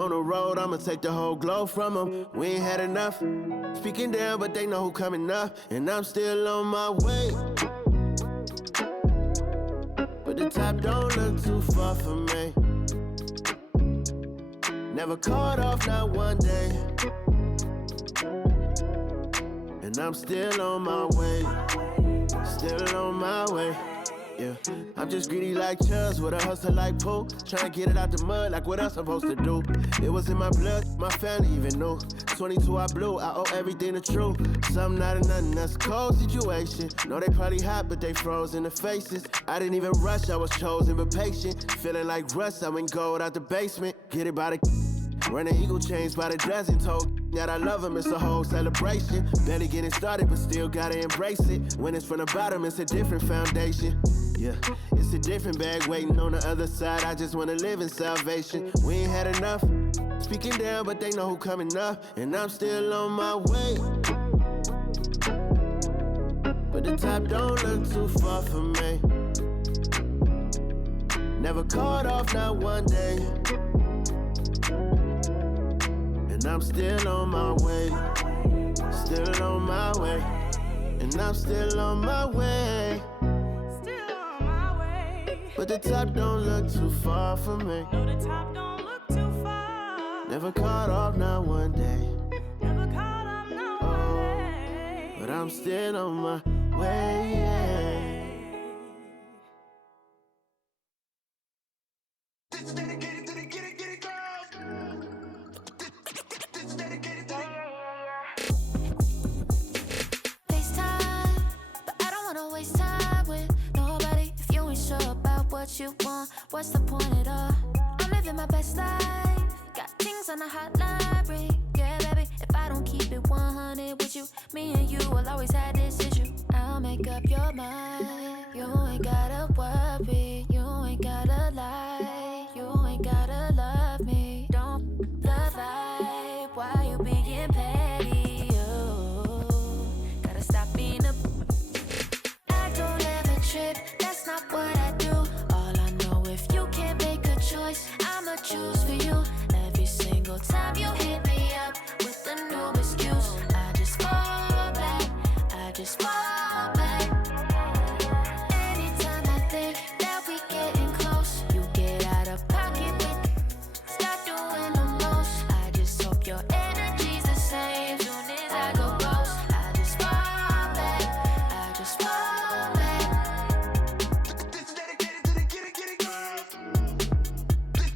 On the road, I'ma take the whole glow from them. We ain't had enough. Speaking down, but they know who coming up. And I'm still on my way. But the top don't look too far for me. Never caught off, not one day. And I'm still on my way. Still on my way. Yeah, I'm just greedy like Chubbs with a hustle like Pooh. Trying to get it out the mud like what I'm supposed to do. It was in my blood, my family even knew. 22 I blew, I owe everything to true. Something out of nothing, that's a cold situation. Know they probably hot, but they froze in the faces. I didn't even rush, I was chosen but patient. Feeling like rust, I went gold out the basement. Get it by the running eagle chains by the dozen. Told that I love him, it's a whole celebration. Barely getting started, but still gotta embrace it. When it's from the bottom, it's a different foundation. Yeah, it's a different bag waiting on the other side. I just wanna live in salvation. We ain't had enough. Speaking down, but they know who coming up. And I'm still on my way. But the top don't look too far for me. Never caught off, not one day. And I'm still on my way. Still on my way. And I'm still on my way. But the top don't look too far for me. No, the top don't look too far. Never caught off, not one day. Never caught off, not one day. But I'm still on my way, yeah. This is dedicated to the get it girls. This is dedicated to FaceTime, but I don't wanna waste time with nobody if you ain't sure about what you want. What's the point at all? I'm living my best life. Got things on the hotline ring. Yeah, baby, if I don't keep it 100 with you, me and you will always have this issue. I'll make up your mind. You ain't gotta worry. You ain't gotta lie. You ain't gotta love me. Don't the vibe. Why you being petty? You gotta stop being a. I don't ever trip. That's not what I do. All I know, if you can't make a choice, I'ma choose for you. Every single time you hit me up with a new excuse, I just fall back. I just fall back. Anytime I think that we getting close, you get out of pocket with. Stop doing the most. I just hope your energy's the same. Soon as I go ghost, I just fall back. I just fall back. This is dedicated to the get it girls. This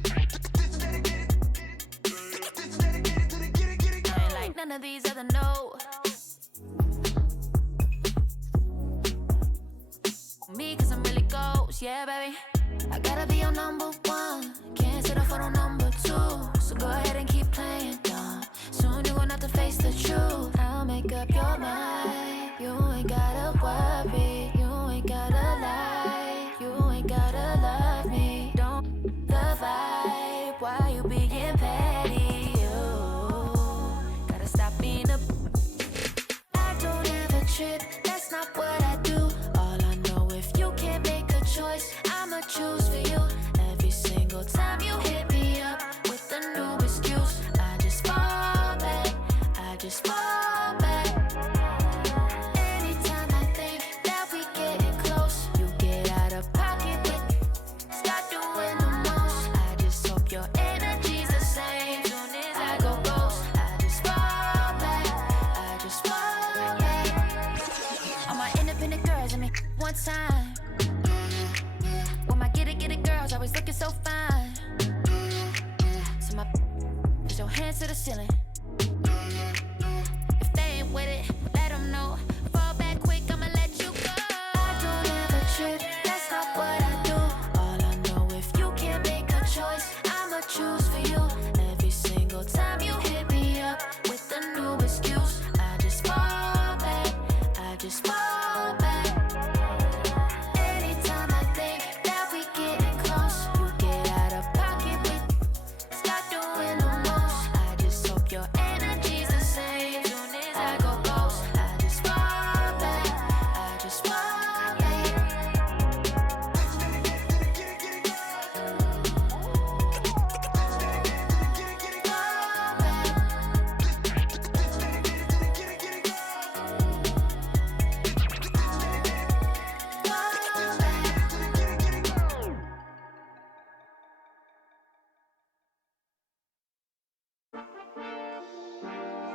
is dedicated to the get it girls. I ain't like none of these other no. Me, cause I'm really ghost, yeah, baby. I gotta be your number one. Can't settle for no number two. So go ahead and keep playing dumb. Soon you're gonna have to face the truth. I'll make up your mind. You ain't gotta worry. You ain't gotta lie. You ain't gotta love me. Don't the vibe. Why you being petty? You gotta stop being a. I don't ever trip. That's not what I do. All I know, if you can't make a choice, I'ma choose for you. Every single time you hit me up with a new excuse, I just fall back. I just fall back. Anytime I think that we getting close, you get out of pocket with. Stop doing the most. I just hope your energy's the same. Soon as I go ghost, I just fall back. I just fall back. All my independent girls, I mean, one time. When my get it girls always looking so fine. So my put your hands to the ceiling. If they ain't with it, let them know. Fall back quick, I'ma let you go. I don't ever trip, that's not what I do. All I know, if you can't make a choice, I'ma choose for you. Every single time you hit me up with a new excuse, I just fall back. I just fall back. Anytime I think that we getting close, you get out of pocket with. Stop doing the most. I just hope your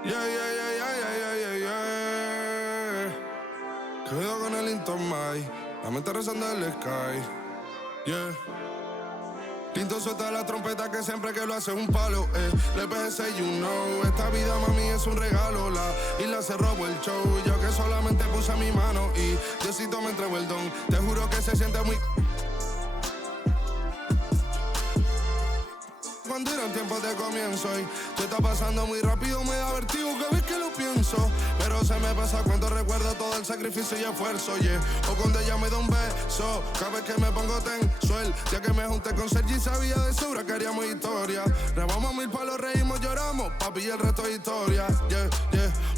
Yeah. Quedo con el Intomai, la mente rezando el sky. Yeah. Tinto suelta la trompeta que siempre que lo hace es un palo, Le PG, you know, esta vida mami es un regalo. La isla se robó el show, yo que solamente puse mi mano y Diosito me entregó el don. Te juro que se siente muy... Cuando eran tiempos de comienzo y tú está pasando muy rápido, me da vertigo cada vez que lo pienso. Pero se me pasa cuando recuerdo todo el sacrificio y esfuerzo, O cuando ella me da un beso, cada vez que me pongo tenso. El día que me junté con Sergi sabía de sobra que haríamos historia. Grabamos 1000 palos, reímos, lloramos, papi, y el resto es historia,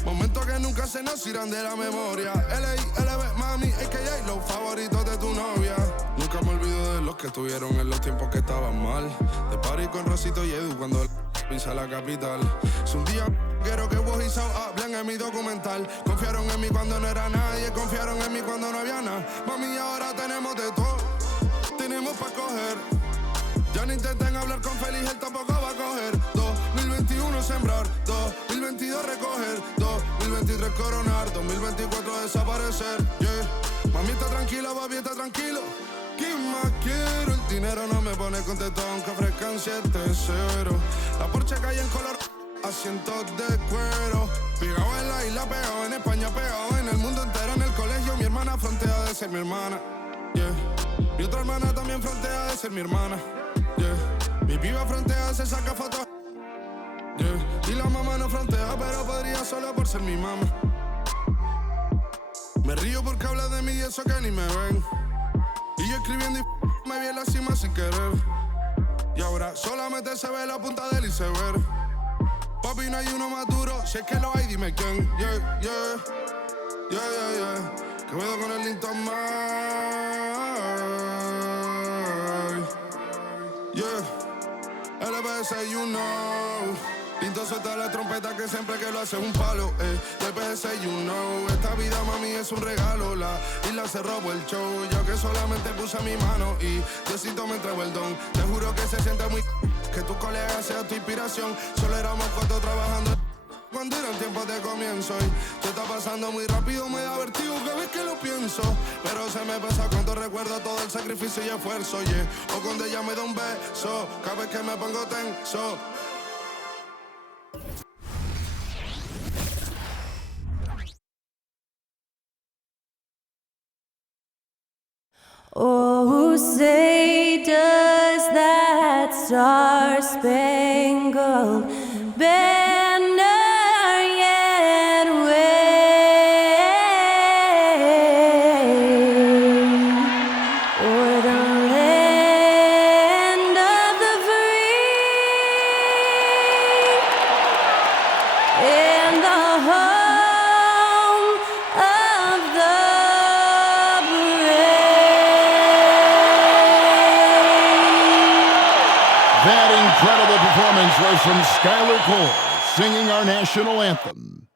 Momentos que nunca se nos irán de la memoria. L.A.L.B, mami, a.k.a. los favoritos de tu novia. Nunca me olvido de los que estuvieron en los tiempos que estaban mal. De party con Rosito y Edu cuando pisa la capital. Es un día quiero que vos y Sao hablen en mi documental. Confiaron en mí cuando no era nadie, confiaron en mí cuando no había nada. Mami, ahora tenemos de todo, tenemos pa' coger. Ya no intenten hablar con Feliz, él tampoco va a coger. 2021 sembrar, 2022 recoger, 2023 coronar, 2024 desaparecer, Mami está tranquila, papi está tranquilo. ¿Qué más quiero? El dinero no me pone contento aunque ofrezcan 7-0. La Porsche cae en color, asientos de cuero. Pegado en la isla, pegado en España, pegado en el mundo entero. En el colegio mi hermana frontea de ser mi hermana, Mi otra hermana también frontea de ser mi hermana, Mi piba frontea, se saca fotos, Y la mamá no frontea, pero podría solo por ser mi mamá. Me río porque habla de mí y eso que ni me ven. Y yo escribiendo y me vi en la cima sin querer. Y ahora solamente se ve la punta del iceberg. Papi, no hay uno más duro, si es que lo hay, dime quién. Que veo con el Intomai. LBS, you know. Tinto suelta la trompeta que siempre que lo hace es un palo, LBS, you know. Esta vida, mami, es un regalo. La isla se robó el show, yo que solamente puse mi mano y Diosito me entregó el don. Te juro que se siente muy... que tu colega sea tu inspiración. Solo éramos 4 trabajando cuando eran tiempos de comienzo y tú está pasando muy rápido, me da vertigo cada vez que lo pienso. Pero se me pasa cuando recuerdo todo el sacrificio y esfuerzo, O cuando ella me da un beso, cada vez que me pongo tenso. Oh, say does that star-spangled banner yet wave o'er the land of the free and the home of the That incredible performance was from Skylar Cole, singing our national anthem.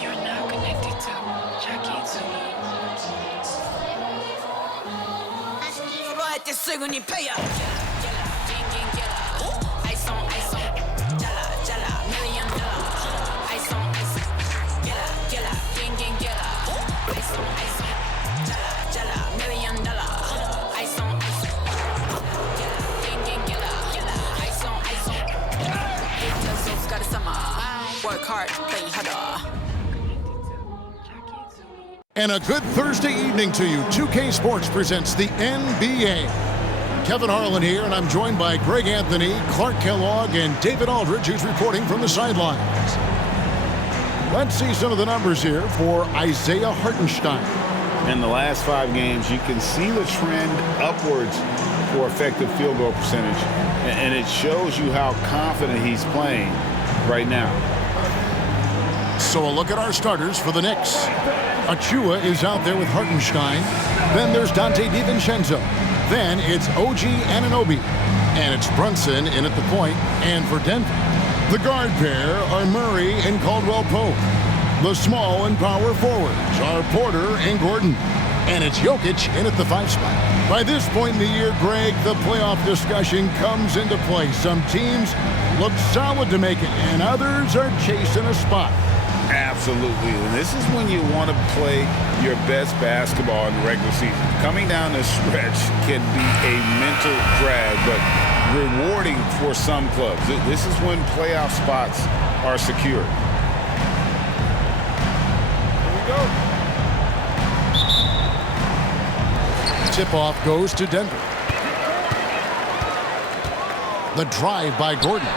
You're now connected to Jackie Zulu. Este segundo impaya. Ice on, jala, $1 million. Ice on, jala, Ice on, jala, $1 million. Ice on, Ice on. Get yourself got a summer. Work hard, play harder. And a good Thursday evening to you. 2K Sports presents the NBA. Kevin Harlan here, and I'm joined by Greg Anthony, Clark Kellogg, and David Aldridge, who's reporting from the sidelines. Let's see some of the numbers here for Isaiah Hartenstein. In the last 5 games, you can see the trend upwards for effective field goal percentage, and it shows you how confident he's playing right now. So a look at our starters for the Knicks. Achua is out there with Hartenstein. Then there's Dante DiVincenzo. Then it's OG Anunoby. And it's Brunson in at the point. And for Denver, the guard pair are Murray and Caldwell Pope. The small and power forwards are Porter and Gordon. And it's Jokic in at the 5 spot. By this point in the year, Greg, the playoff discussion comes into play. Some teams look solid to make it, and others are chasing a spot. Absolutely. And this is when you want to play your best basketball in the regular season. Coming down the stretch can be a mental drag, but rewarding for some clubs. This is when playoff spots are secured. Here we go. Tip-off goes to Denver. The drive by Gordon.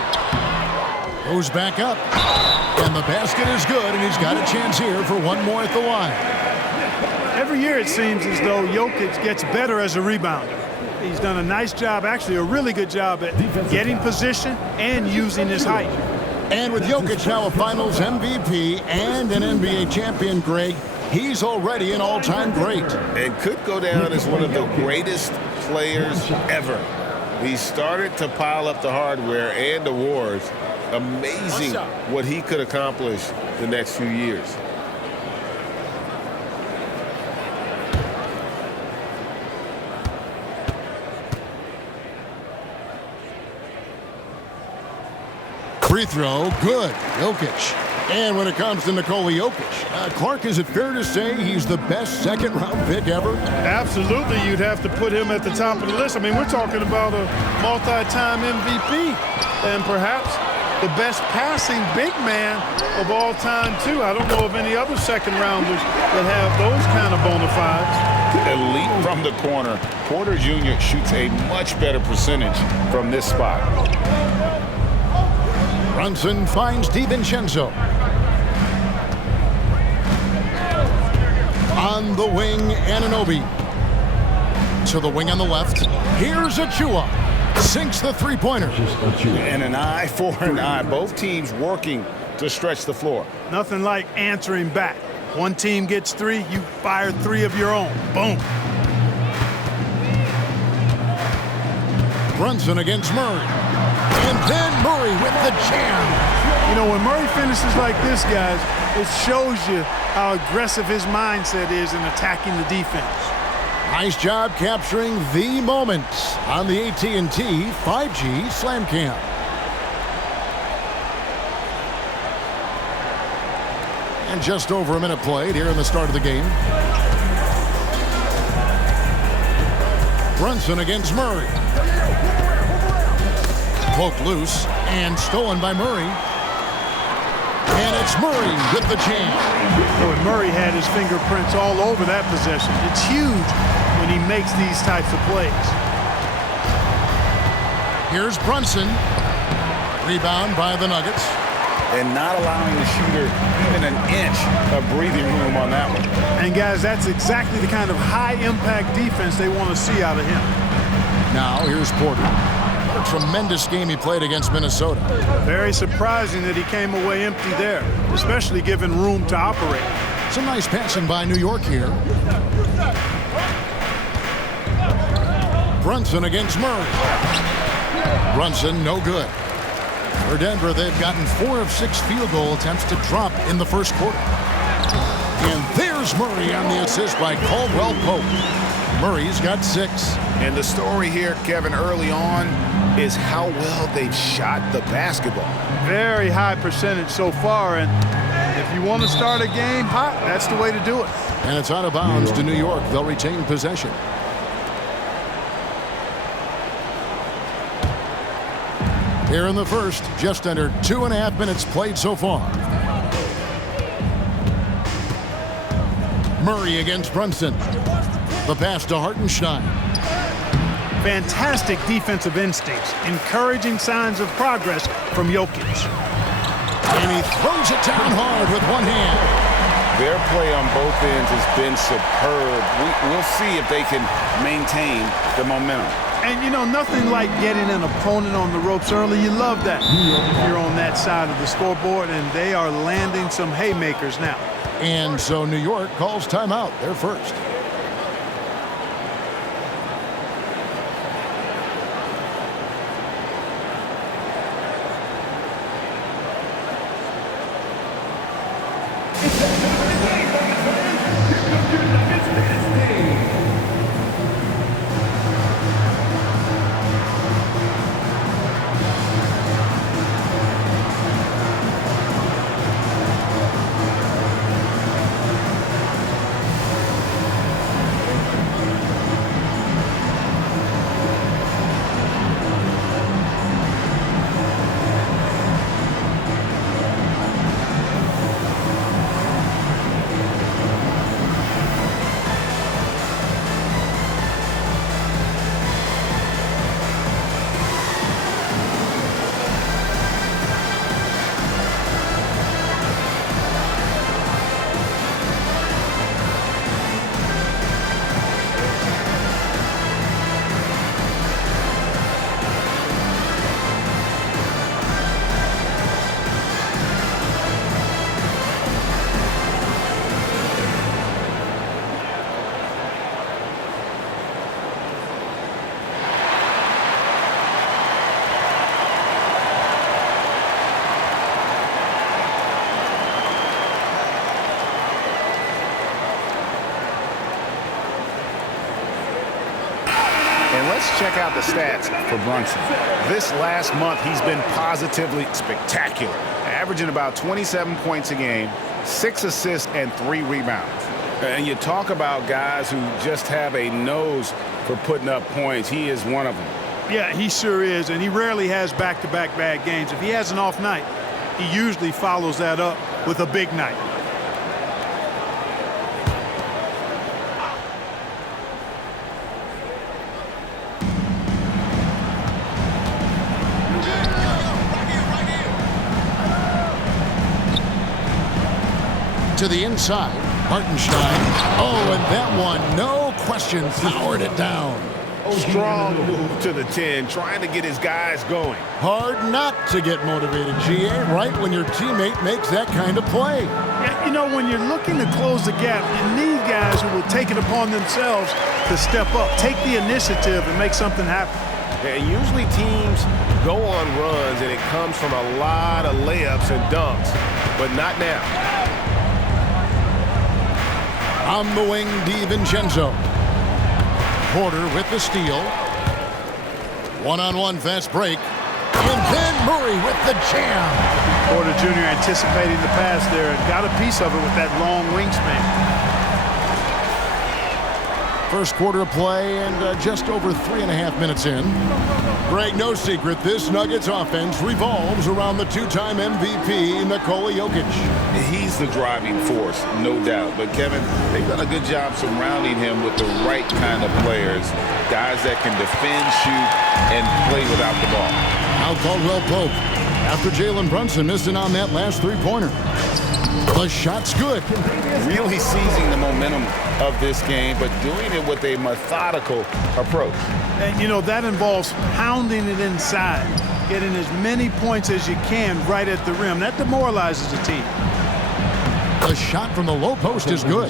Goes back up. And the basket is good, and he's got a chance here for one more at the line. Every year it seems as though Jokic gets better as a rebounder. He's done a nice job, actually a really good job at getting position and using his height. And with Jokic now a Finals MVP and an NBA champion, Greg, he's already an all-time great. And could go down as one of the greatest players ever. He started to pile up the hardware and awards. Amazing what he could accomplish the next few years. Free throw, good. Jokic. And when it comes to Nikola Jokic, Clark, is it fair to say he's the best second-round pick ever? Absolutely, you'd have to put him at the top of the list. I mean, we're talking about a multi-time MVP and perhaps the best passing big man of all time, too. I don't know of any other second-rounders that have those kind of bona fides. Elite from the corner. Porter Jr. shoots a much better percentage from this spot. Brunson finds DiVincenzo. On the wing, Anunoby. To the wing on the left. Here's Achua. Sinks the three-pointer. And an eye for an eye. Both teams working to stretch the floor. Nothing like answering back. One team gets 3, you fire 3 of your own. Boom. Brunson against Murray. And then Murray with the jam. You know, when Murray finishes like this, guys, it shows you how aggressive his mindset is in attacking the defense. Nice job capturing the moment on the AT&T 5G Slam Cam. And just over a minute played here in the start of the game. Brunson against Murray. Poked loose and stolen by Murray. And it's Murray with the jam. Boy, Murray had his fingerprints all over that possession. It's huge when he makes these types of plays. Here's Brunson. Rebound by the Nuggets. And not allowing the shooter even an inch of breathing room on that one. And guys, that's exactly the kind of high-impact defense they want to see out of him. Now here's Porter. What a tremendous game he played against Minnesota. Very surprising that he came away empty there, especially given room to operate. Some nice passing by New York here. Brunson against Murray. Brunson, no good. For Denver, they've gotten 4 of 6 field goal attempts to drop in the first quarter. And there's Murray on the assist by Caldwell Pope. Murray's got 6. And the story here, Kevin, early on is how well they've shot the basketball. Very high percentage so far, and if you want to start a game hot, that's the way to do it. And it's out of bounds to New York. They'll retain possession. Here in the first, just under 2.5 minutes played so far. Murray against Brunson. The pass to Hartenstein. Fantastic defensive instincts, encouraging signs of progress from Jokic. And he throws it down hard with one hand. Their play on both ends has been superb. We'll see if they can maintain the momentum. And, you know, nothing like getting an opponent on the ropes early. You love that. You're on that side of the scoreboard, and they are landing some haymakers now. And so New York calls timeout. They're first. And let's check out the stats for Brunson. This last month, he's been positively spectacular, averaging about 27 points a game, 6 assists, and 3 rebounds. And you talk about guys who just have a nose for putting up points. He is one of them. Yeah, he sure is, and he rarely has back-to-back bad games. If he has an off night, he usually follows that up with a big night. To the inside, Hartenstein. Oh, and that one, no question, powered it down. Strong move to the 10, trying to get his guys going. Hard not to get motivated, GA, right when your teammate makes that kind of play. Yeah, you know, when you're looking to close the gap, you need guys who will take it upon themselves to step up, take the initiative, and make something happen. And usually teams go on runs, and it comes from a lot of layups and dunks, but not now. On the wing, DiVincenzo. Porter with the steal. One-on-one fast break. And then Murray with the jam. Porter Jr. anticipating the pass there and got a piece of it with that long wingspan. First quarter of play and just over 3.5 minutes in. Greg, no secret, this Nuggets offense revolves around the two-time MVP, Nikola Jokic. He's the driving force, no doubt. But, Kevin, they've done a good job surrounding him with the right kind of players, guys that can defend, shoot, and play without the ball. Now Caldwell Pope, after Jalen Brunson missed it on that last three-pointer. The shot's good. Really seizing the momentum of this game, but doing it with a methodical approach. And, you know, that involves pounding it inside, getting as many points as you can right at the rim. That demoralizes the team. The shot from the low post is good.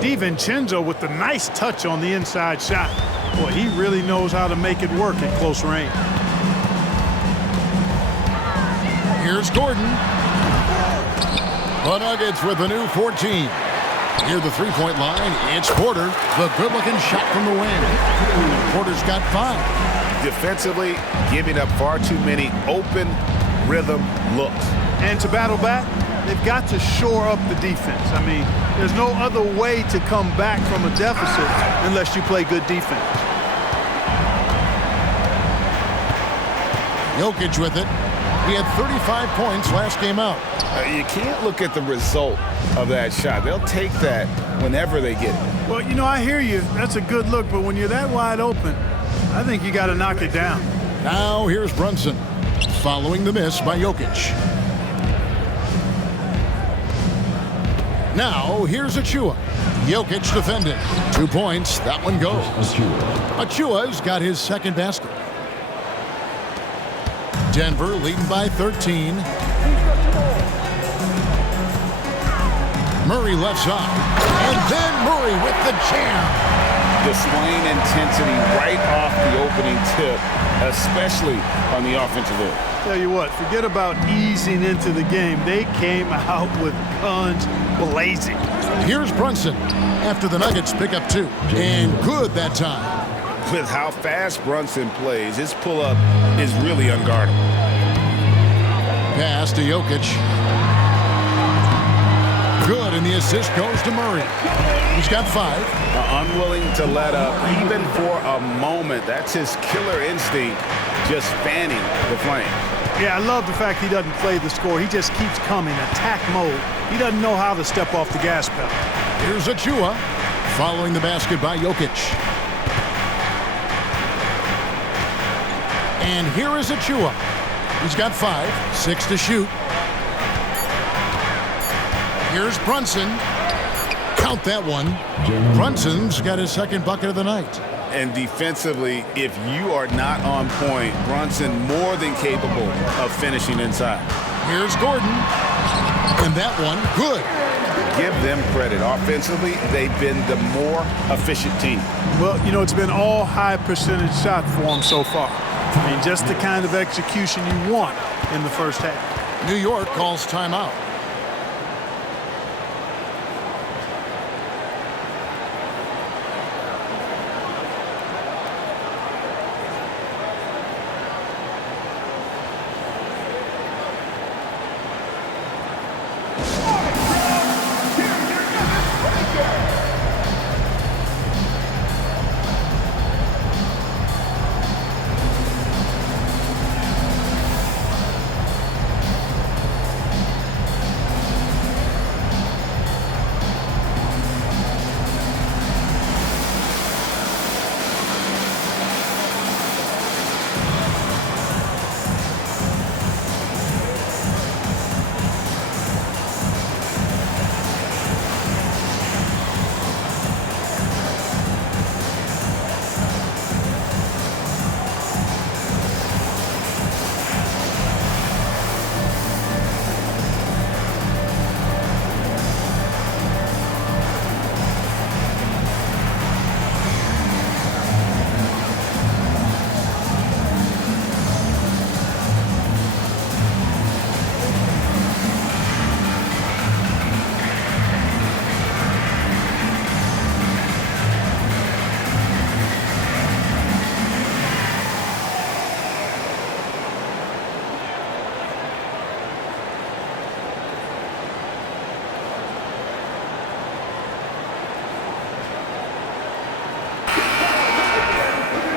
DiVincenzo with the nice touch on the inside shot. Boy, he really knows how to make it work at close range. Here's Gordon. The Nuggets with a new 14. Near the three-point line, it's Porter. The good-looking shot from the wing. Porter's got 5. Defensively, giving up far too many open rhythm looks. And to battle back, they've got to shore up the defense. I mean, there's no other way to come back from a deficit unless you play good defense. Jokic with it. He had 35 points last game out. You can't look at the result of that shot. They'll take that whenever they get it. Well, you know, I hear you. That's a good look, but when you're that wide open, I think you got to knock it down. Now here's Brunson, following the miss by Jokic. Now here's Achua. Jokic defending. 2 points. That one goes. Achua's got his second basket. Denver leading by 13. Murray left side. And then Murray with the jam. Displaying intensity right off the opening tip, especially on the offensive end. Tell you what, forget about easing into the game. They came out with guns blazing. Here's Brunson after the Nuggets pick up 2. And good that time. With how fast Brunson plays, his pull-up is really unguardable. Pass to Jokic. Good, and the assist goes to Murray. He's got 5. Unwilling to let up, even for a moment. That's his killer instinct, just fanning the flame. Yeah, I love the fact he doesn't play the score. He just keeps coming, attack mode. He doesn't know how to step off the gas pedal. Here's Achua, following the basket by Jokic. And here is Achua. He's got 5, 6 to shoot. Here's Brunson. Count that one. Brunson's got his second bucket of the night. And defensively, if you are not on point, Brunson more than capable of finishing inside. Here's Gordon. And that one, good. Give them credit. Offensively, they've been the more efficient team. Well, you know, it's been all high percentage shot for them so far. I mean, just the kind of execution you want in the first half. New York calls timeout.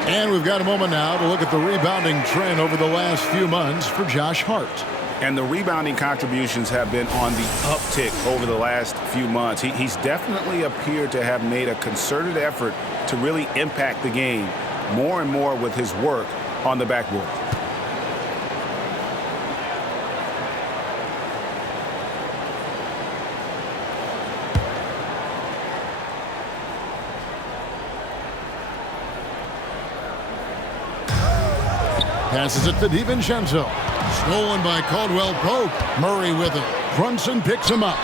And we've got a moment now to look at the rebounding trend over the last few months for Josh Hart. And the rebounding contributions have been on the uptick over the last few months. He's definitely appeared to have made a concerted effort to really impact the game more and more with his work on the backboard. Passes it to DiVincenzo. Stolen by Caldwell Pope. Murray with it. Brunson picks him up.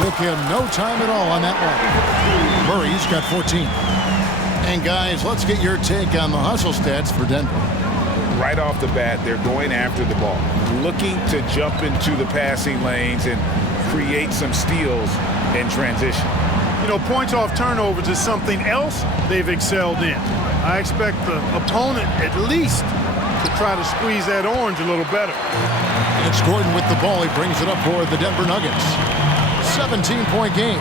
Took him no time at all on that one. Murray's got 14. And guys, let's get your take on the hustle stats for Denver. Right off the bat, they're going after the ball, looking to jump into the passing lanes and create some steals in transition. You know, points off turnovers is something else they've excelled in. I expect the opponent at least to try to squeeze that orange a little better. And it's Gordon with the ball. He brings it up for the Denver Nuggets. 17-point game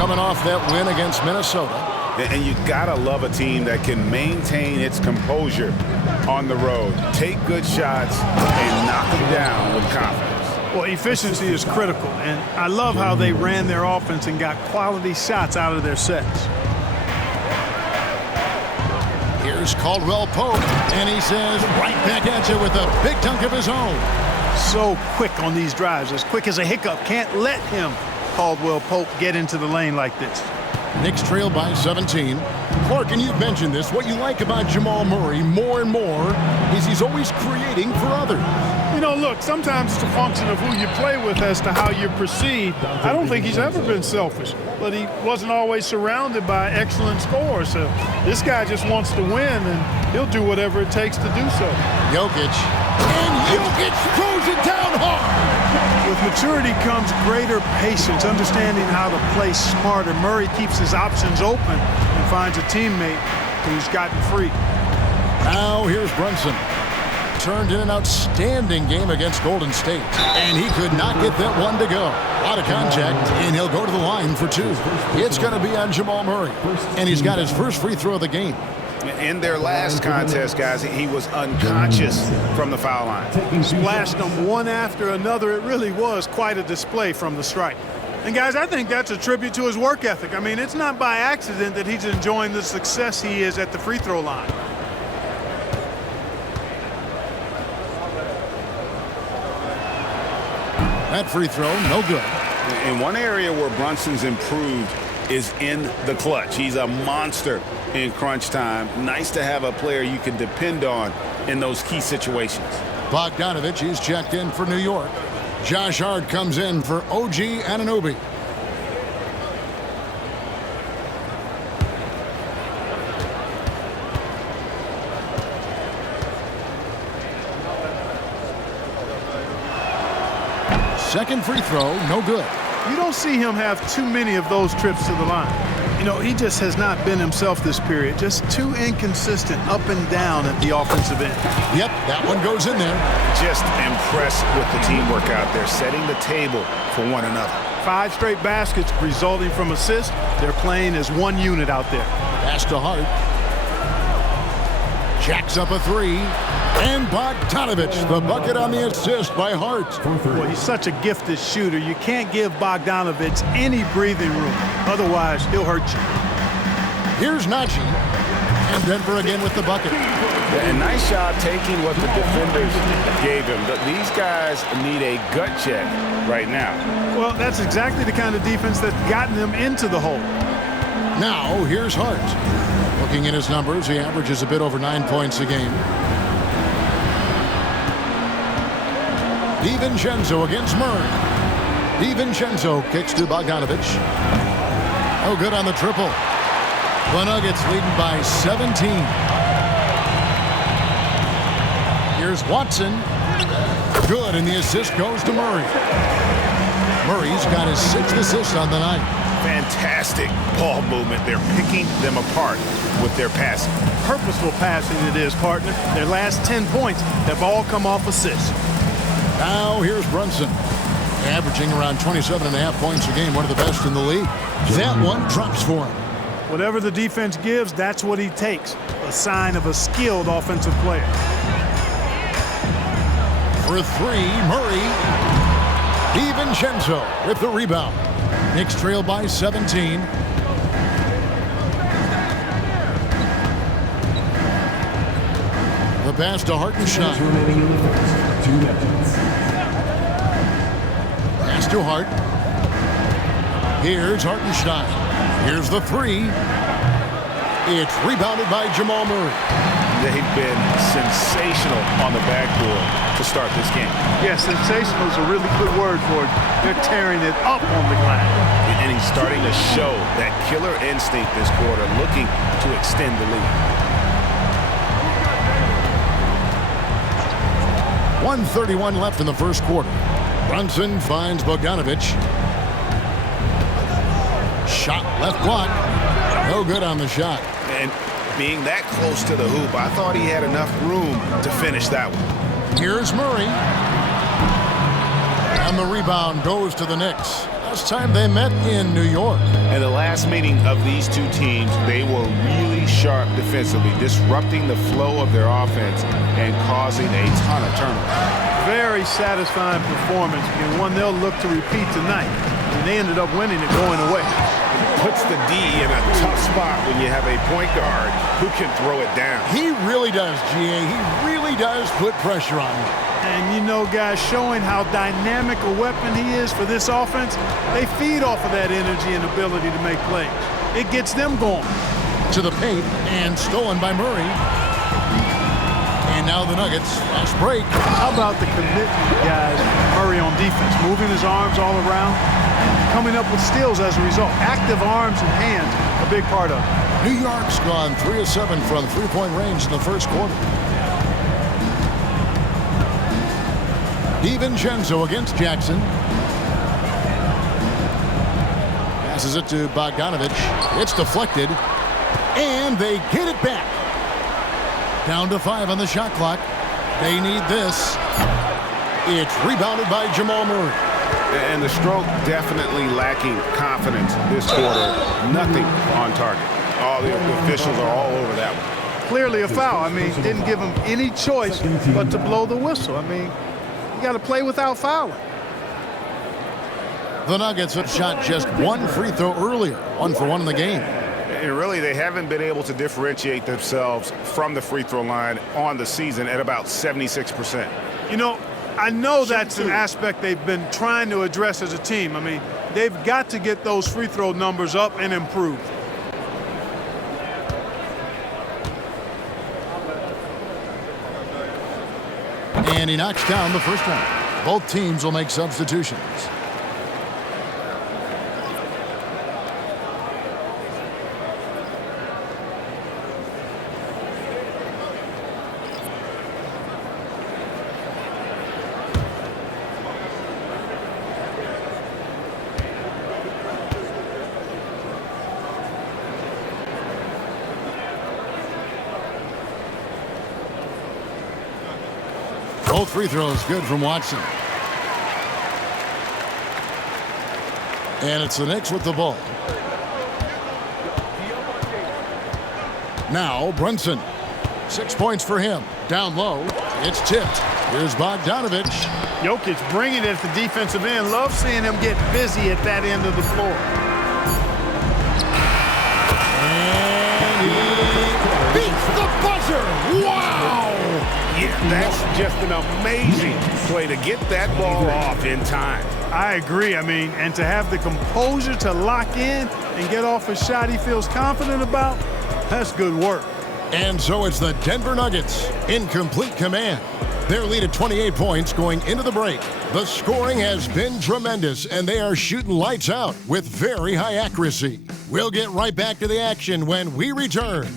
coming off that win against Minnesota. And you gotta love a team that can maintain its composure on the road, take good shots, and knock them down with confidence. Well, efficiency is critical, and I love how they ran their offense and got quality shots out of their sets. Here's Caldwell Pope, and he says right back at you with a big dunk of his own. So quick on these drives, as quick as a hiccup. Can't let him, Caldwell Pope, get into the lane like this. Knicks trail by 17. Clark, and you've mentioned this, what you like about Jamal Murray more and more is he's always creating for others. You know, look, sometimes it's a function of who you play with as to how you're perceived. I don't think he's ever been selfish, but he wasn't always surrounded by excellent scores. So this guy just wants to win, and he'll do whatever it takes to do so. Jokic, and Jokic throws it down hard. With maturity comes greater patience, understanding how to play smarter. Murray keeps his options open and finds a teammate who's gotten free. Now here's Brunson. Turned in an outstanding game against Golden State. And he could not get that one to go. Out of contact, and he'll go to the line for two. It's going to be on Jamal Murray. And he's got his first free throw of the game. In their last contest, guys, he was unconscious from the foul line. Splashed them one after another. It really was quite a display from the stripe. And, guys, I think that's a tribute to his work ethic. I mean, it's not by accident that he's enjoying the success he is at the free throw line. That free throw, no good. In one area where Brunson's improved is in the clutch. He's a monster in crunch time. Nice to have a player you can depend on in those key situations. Bogdanovich, he's checked in for New York. Josh Hart comes in for OG Anunoby. Second free throw, no good. You don't see him have too many of those trips to the line. You know, he just has not been himself this period. Just too inconsistent up and down at the offensive end. Yep, that one goes in there. Just impressed with the teamwork out there, setting the table for one another. 5 straight baskets resulting from assists. They're playing as one unit out there. Pass to Hart. Jacks up a three. And Bogdanovich, the bucket on the assist by Hart. Boy, he's such a gifted shooter. You can't give Bogdanovich any breathing room. Otherwise, he'll hurt you. Here's Najee. And Denver again with the bucket. A nice job taking what the defenders gave him. But these guys need a gut check right now. Well, that's exactly the kind of defense that's gotten them into the hole. Now, here's Hart. Looking at his numbers, he averages a bit over 9 points a game. DiVincenzo against Murray. DiVincenzo kicks to Bogdanovich. Oh, good on the triple. The Nuggets leading by 17. Here's Watson. Good, and the assist goes to Murray. Murray's got his 6th assist on the night. Fantastic ball movement. They're picking them apart with their passing. Purposeful passing it is, partner. Their last 10 points have all come off assists. Now here's Brunson, averaging around 27.5 points a game, one of the best in the league. That one drops for him. Whatever the defense gives, that's what he takes. A sign of a skilled offensive player. For three, Murray. DiVincenzo with the rebound. Knicks trail by 17. The pass to Hartenstein. Pass to Hart. Here's Hartenstein. Here's the three. It's rebounded by Jamal Murray. They've been sensational on the backboard to start this game. Yeah, sensational is a really good word for it. They're tearing it up on the glass. And he's starting to show that killer instinct this quarter, looking to extend the lead. 1:31 left in the first quarter. Brunson finds Bogdanovic. Shot left block. No good on the shot. And being that close to the hoop, I thought he had enough room to finish that one. Here's Murray. And the rebound goes to the Knicks. Last time they met in New York. And the last meeting of these two teams, they were really sharp defensively, disrupting the flow of their offense and causing a ton of turnovers. Very satisfying performance, and one they'll look to repeat tonight. And they ended up winning it going away. Puts the D in a tough spot when you have a point guard who can throw it down. He really does, GA. He really does put pressure on him. And you know, guys, showing how dynamic a weapon he is for this offense, they feed off of that energy and ability to make plays. It gets them going. To the paint and stolen by Murray. And now the Nuggets, fast break. How about the commitment, guys, Murray on defense, moving his arms all around, coming up with steals as a result. Active arms and hands, a big part of it. New York's gone 3 of 7 from three-point range in the first quarter. DiVincenzo against Jackson. Passes it to Bogdanovic. It's deflected. And they get it back. Down to 5 on the shot clock. They need this. It's rebounded by Jamal Murray. And the stroke definitely lacking confidence this quarter. Nothing on target. All the officials are all over that one. Clearly a foul. I mean, didn't give him any choice but to blow the whistle. I mean, you got to play without fouling. The Nuggets have shot just one free throw earlier. 1 for 1 in the game. And really, they haven't been able to differentiate themselves from the free throw line on the season at about 76%. You know, I know that's an aspect they've been trying to address as a team. I mean, they've got to get those free throw numbers up and improve. And he knocks down the first one. Both teams will make substitutions. Both free throws good from Watson. And it's the Knicks with the ball. Now Brunson. 6 points for him. Down low. It's tipped. Here's Bogdanovic. Jokic bringing it at the defensive end. Love seeing him get busy at that end of the floor. And he beats the buzzer. Wow! Yeah, that's just an amazing play to get that ball off in time. I agree. I mean, and to have the composure to lock in and get off a shot he feels confident about, that's good work. And so it's the Denver Nuggets in complete command. Their lead at 28 points going into the break. The scoring has been tremendous, and they are shooting lights out with very high accuracy. We'll get right back to the action when we return.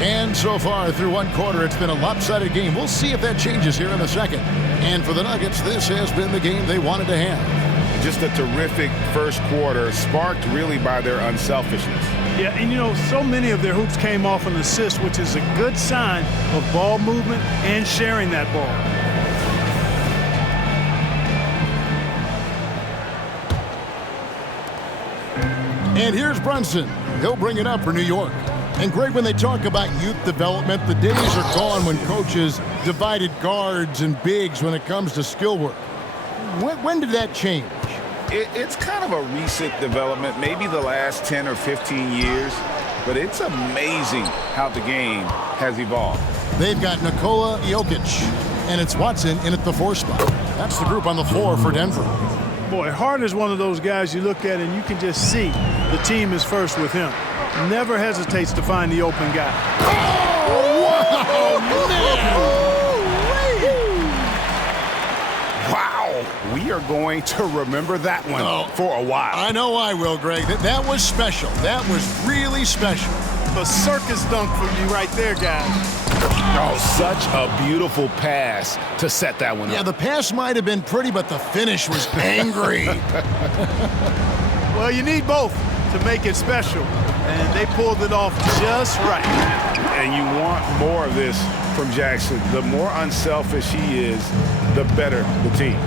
And so far through one quarter, it's been a lopsided game. We'll see if that changes here in the second. And for the Nuggets, this has been the game they wanted to have. Just a terrific first quarter, sparked really by their unselfishness. Yeah, and so many of their hoops came off an assist, which is a good sign of ball movement and sharing that ball. And here's Brunson. He'll bring it up for New York. And Greg, when they talk about youth development, the days are gone when coaches divided guards and bigs when it comes to skill work. When did that change? It's kind of a recent development, maybe the last 10 or 15 years, but it's amazing how the game has evolved. They've got Nikola Jokic, and it's Watson in at the 4 spot. That's the group on the floor for Denver. Boy, Hart is one of those guys you look at and you can just see the team is first with him. Never hesitates to find the open guy. Oh, wow, man! Wow, we are going to remember that one for a while. I know I will, Greg. That was special. That was really special. A circus dunk for you right there, guys. Oh, such a beautiful pass to set that one up. Yeah, the pass might have been pretty, but the finish was angry. Well, you need both to make it special, and they pulled it off just right. And you want more of this from Jackson. The more unselfish he is, the better the team.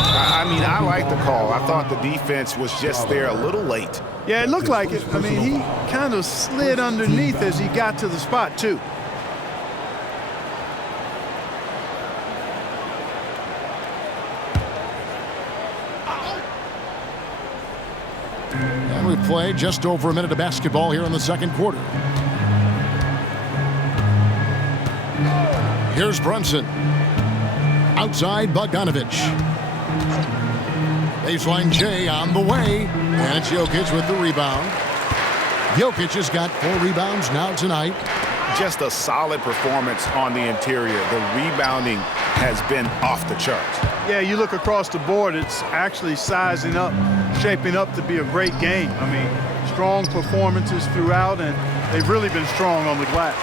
I mean, I like the call. I thought the defense was just there a little late. Yeah, it looked like it. I mean, he kind of slid underneath as he got to the spot, too. And we play just over a minute of basketball here in the second quarter. Here's Brunson. Outside Bogdanovich. Baseline J on the way. And it's Jokic with the rebound. Jokic has got 4 rebounds now tonight. Just a solid performance on the interior. The rebounding has been off the charts. Yeah, you look across the board, it's actually sizing up, shaping up to be a great game. I mean, strong performances throughout, and they've really been strong on the glass.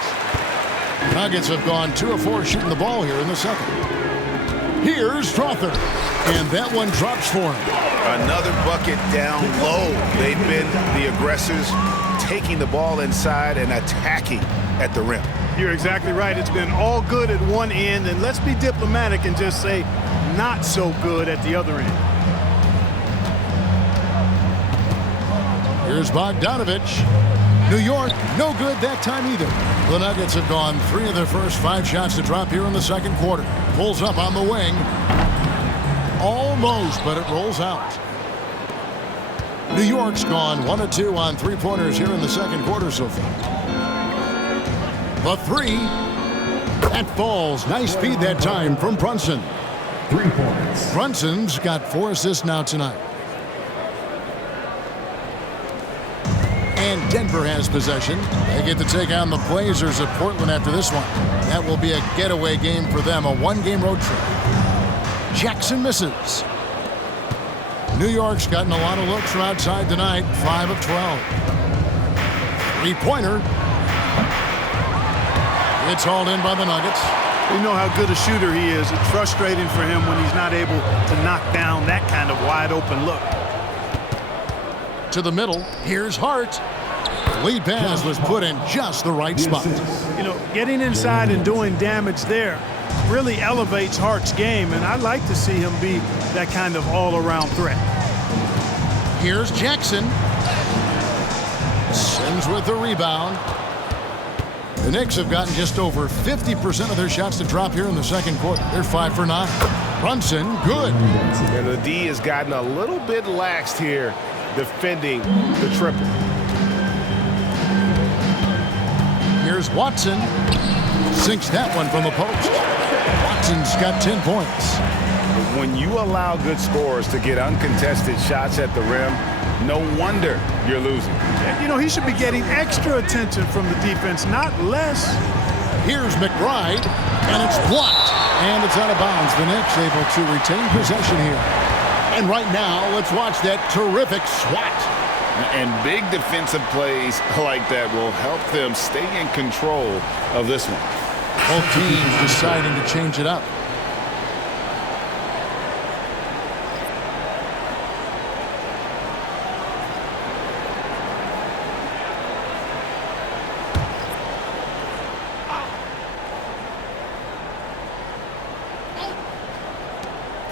Nuggets have gone 2 of 4 shooting the ball here in the second. Here's Strother, and that one drops for him. Another bucket down low. They've been the aggressors, taking the ball inside and attacking at the rim. You're exactly right. It's been all good at one end, and let's be diplomatic and just say not so good at the other end. Here's Bogdanovich. New York, no good that time either. The Nuggets have gone 3 of their first 5 shots to drop here in the second quarter. Pulls up on the wing. Almost, but it rolls out. New York's gone 1 of 2 on 3-pointers here in the second quarter so far. The 3. That falls. Nice speed that time from Brunson. 3 points. Brunson's got 4 assists now tonight. And Denver has possession. They get to take on the Blazers of Portland after this one. That will be a getaway game for them, a 1-game road trip. Jackson misses. New York's gotten a lot of looks from outside tonight, 5 of 12. 3-pointer. It's hauled in by the Nuggets. We know how good a shooter he is. It's frustrating for him when he's not able to knock down that kind of wide open look. To the middle, here's Hart. Lead pass was put in just the right spot. You know, getting inside and doing damage there really elevates Hart's game, and I'd like to see him be that kind of all-around threat. Here's Jackson. Sims with the rebound. The Knicks have gotten just over 50% of their shots to drop here in the second quarter. They're 5 for 9. Brunson, good. And the D has gotten a little bit laxed here defending the triple. Here's Watson. Sinks that one from the post. Watson's got 10 points. When you allow good scorers to get uncontested shots at the rim, no wonder you're losing. You know, he should be getting extra attention from the defense, not less. Here's McBride, and it's blocked. And it's out of bounds. The Knicks able to retain possession here. And right now, let's watch that terrific swat. And big defensive plays like that will help them stay in control of this one. Both teams deciding to change it up.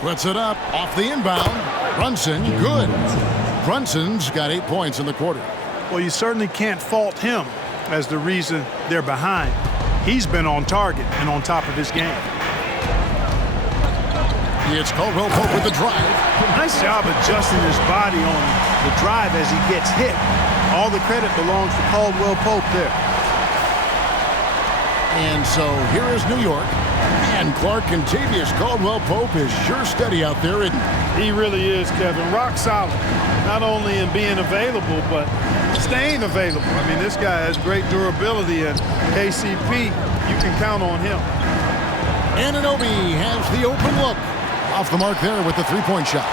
Puts it up off the inbound. Brunson, good. Brunson's got 8 points in the quarter. Well, you certainly can't fault him as the reason they're behind. He's been on target and on top of his game. It's Caldwell Pope with the drive. Nice job adjusting his body on the drive as he gets hit. All the credit belongs to Caldwell Pope there. And so here is New York. And Clark, Contavious Caldwell Pope is sure steady out there, isn't he? He really is, Kevin. Rock solid. Not only in being available, but staying available. I mean, this guy has great durability, and KCP, you can count on him. Anunoby has the open look. Off the mark there with the three-point shot.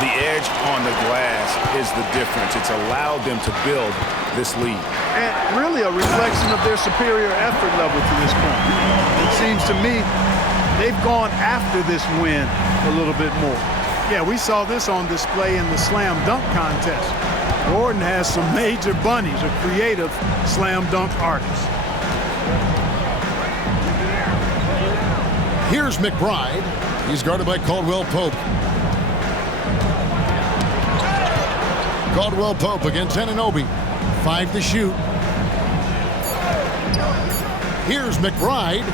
The edge on the glass is the difference. It's allowed them to build this lead. And really a reflection of their superior effort level to this point. It seems to me they've gone after this win a little bit more. Yeah, we saw this on display in the slam dunk contest. Gordon has some major bunnies, a creative slam dunk artist. Here's McBride. He's guarded by Caldwell Pope. Caldwell Pope against Anunoby. 5 to shoot. Here's McBride.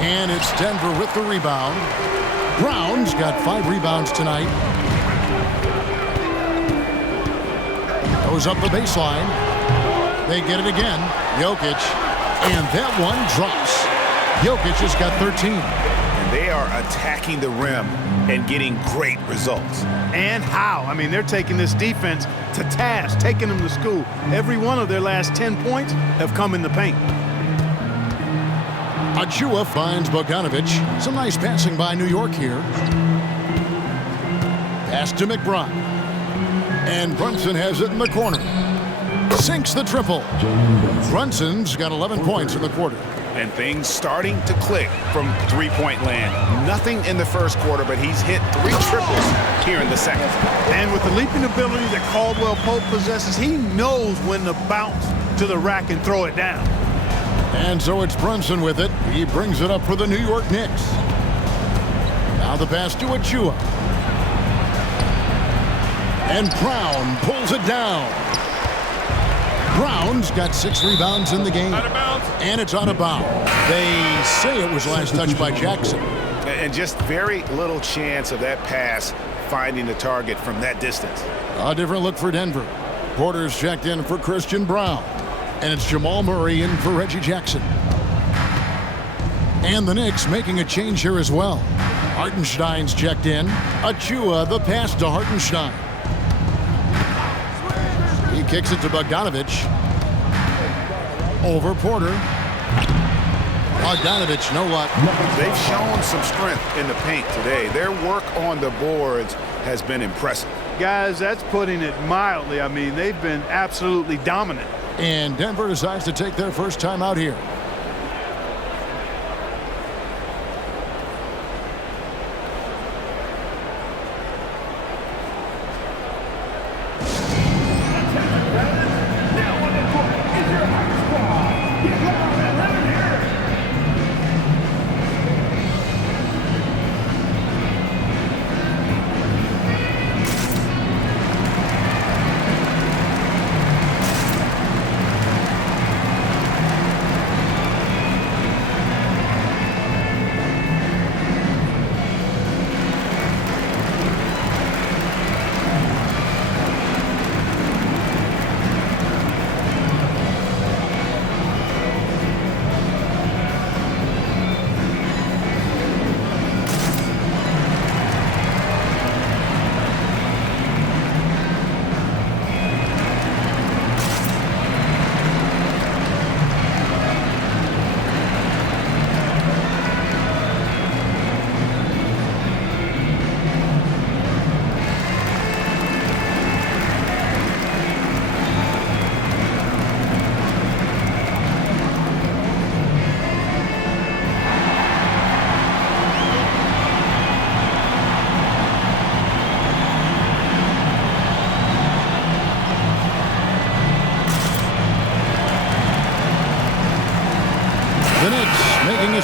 And it's Denver with the rebound. Brown's got 5 rebounds tonight. Goes up the baseline. They get it again. Jokic. And that one drops. Jokic has got 13. And they are attacking the rim and getting great results. And how? I mean, they're taking this defense to task, taking them to school. Every one of their last 10 points have come in the paint. Achua finds Bogdanovic. Some nice passing by New York here. Pass to McBride. And Brunson has it in the corner. Sinks the triple. Brunson's got 11 points in the quarter. And things starting to click from three-point land. Nothing in the first quarter, but he's hit 3 triples here in the second. And with the leaping ability that Caldwell Pope possesses, he knows when to bounce to the rack and throw it down. And so it's Brunson with it. He brings it up for the New York Knicks. Now the pass to Achua. And Brown pulls it down. Brown's got 6 rebounds in the game. Out of bounds. And it's out of bounds. They say it was last touched by Jackson. And just very little chance of that pass finding the target from that distance. A different look for Denver. Porter's checked in for Christian Brown. And it's Jamal Murray in for Reggie Jackson. And the Knicks making a change here as well. Hartenstein's checked in. Achua, the pass to Hartenstein. He kicks it to Bogdanovic. Over Porter. Bogdanovic, no luck. They've shown some strength in the paint today. Their work on the boards has been impressive. Guys, that's putting it mildly. I mean, they've been absolutely dominant. And Denver decides to take their first time out here.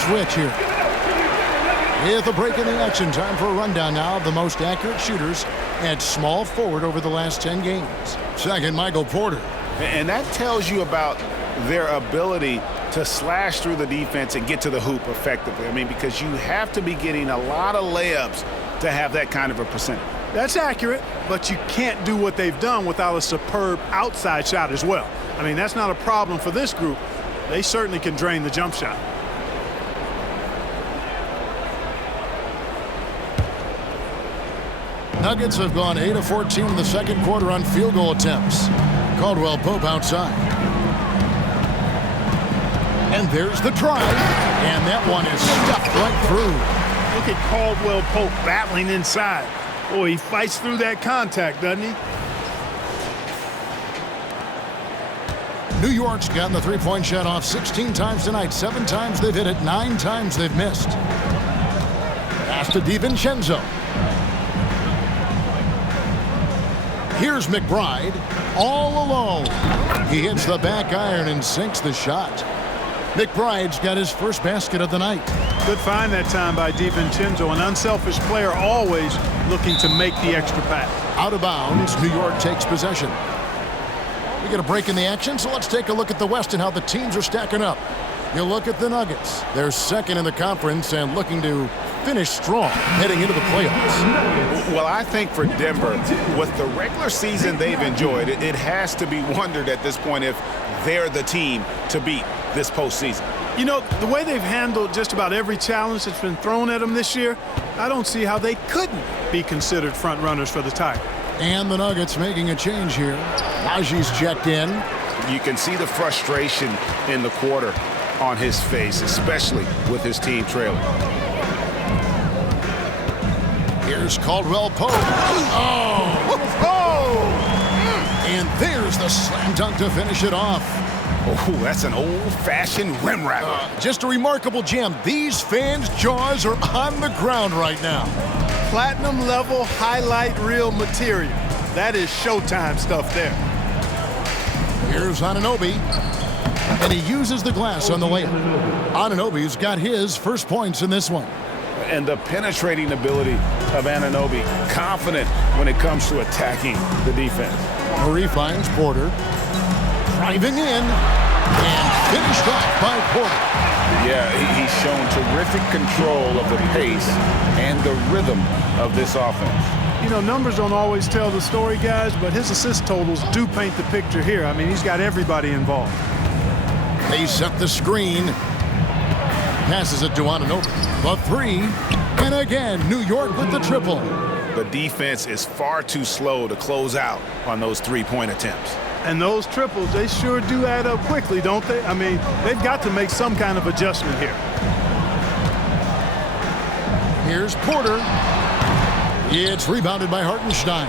switch here. With a break in the action, time for a rundown now of the most accurate shooters at small forward over the last 10 games. Second, Michael Porter. And that tells you about their ability to slash through the defense and get to the hoop effectively. I mean, because you have to be getting a lot of layups to have that kind of a percentage. That's accurate, but you can't do what they've done without a superb outside shot as well. I mean, that's not a problem for this group. They certainly can drain the jump shot. Nuggets have gone 8 of 14 in the second quarter on field goal attempts. Caldwell Pope outside. And there's the try. And that one is stuffed right through. Look at Caldwell Pope battling inside. Boy, he fights through that contact, doesn't he? New York's gotten the three-point shot off 16 times tonight. 7 times they've hit it, 9 times they've missed. Pass to DiVincenzo. Here's McBride, all alone. He hits the back iron and sinks the shot. McBride's got his first basket of the night. Good find that time by DiVincenzo, an unselfish player always looking to make the extra pass. Out of bounds, New York takes possession. We get a break in the action, so let's take a look at the West and how the teams are stacking up. You look at the Nuggets. They're second in the conference and looking to finish strong heading into the playoffs. Well, I think for Denver, with the regular season they've enjoyed, it has to be wondered at this point if they're the team to beat this postseason. You know, the way they've handled just about every challenge that's been thrown at them this year, I don't see how they couldn't be considered front runners for the title. And the Nuggets making a change here. Najee's checked in. You can see the frustration in the quarter on his face, especially with his team trailing. Here's Caldwell Pope. And there's the slam dunk to finish it off. Oh, that's an old-fashioned rim wrapper. Just a remarkable gem. These fans' jaws are on the ground right now. Platinum level highlight reel material. That is Showtime stuff there. Here's Anunoby. And he uses the glass on the layup. Anunoby's got his first points in this one. And the penetrating ability of Anunoby, confident when it comes to attacking the defense. Murray finds Porter. Driving in and finished off by Porter. Yeah, he's shown terrific control of the pace and the rhythm of this offense. You know, numbers don't always tell the story, guys, but his assist totals do paint the picture here. I mean, he's got everybody involved. They set the screen. Passes it to Anunoby. The three. And again, New York with the triple. The defense is far too slow to close out on those three-point attempts. And those triples, they sure do add up quickly, don't they? I mean, they've got to make some kind of adjustment here. Here's Porter. It's rebounded by Hartenstein.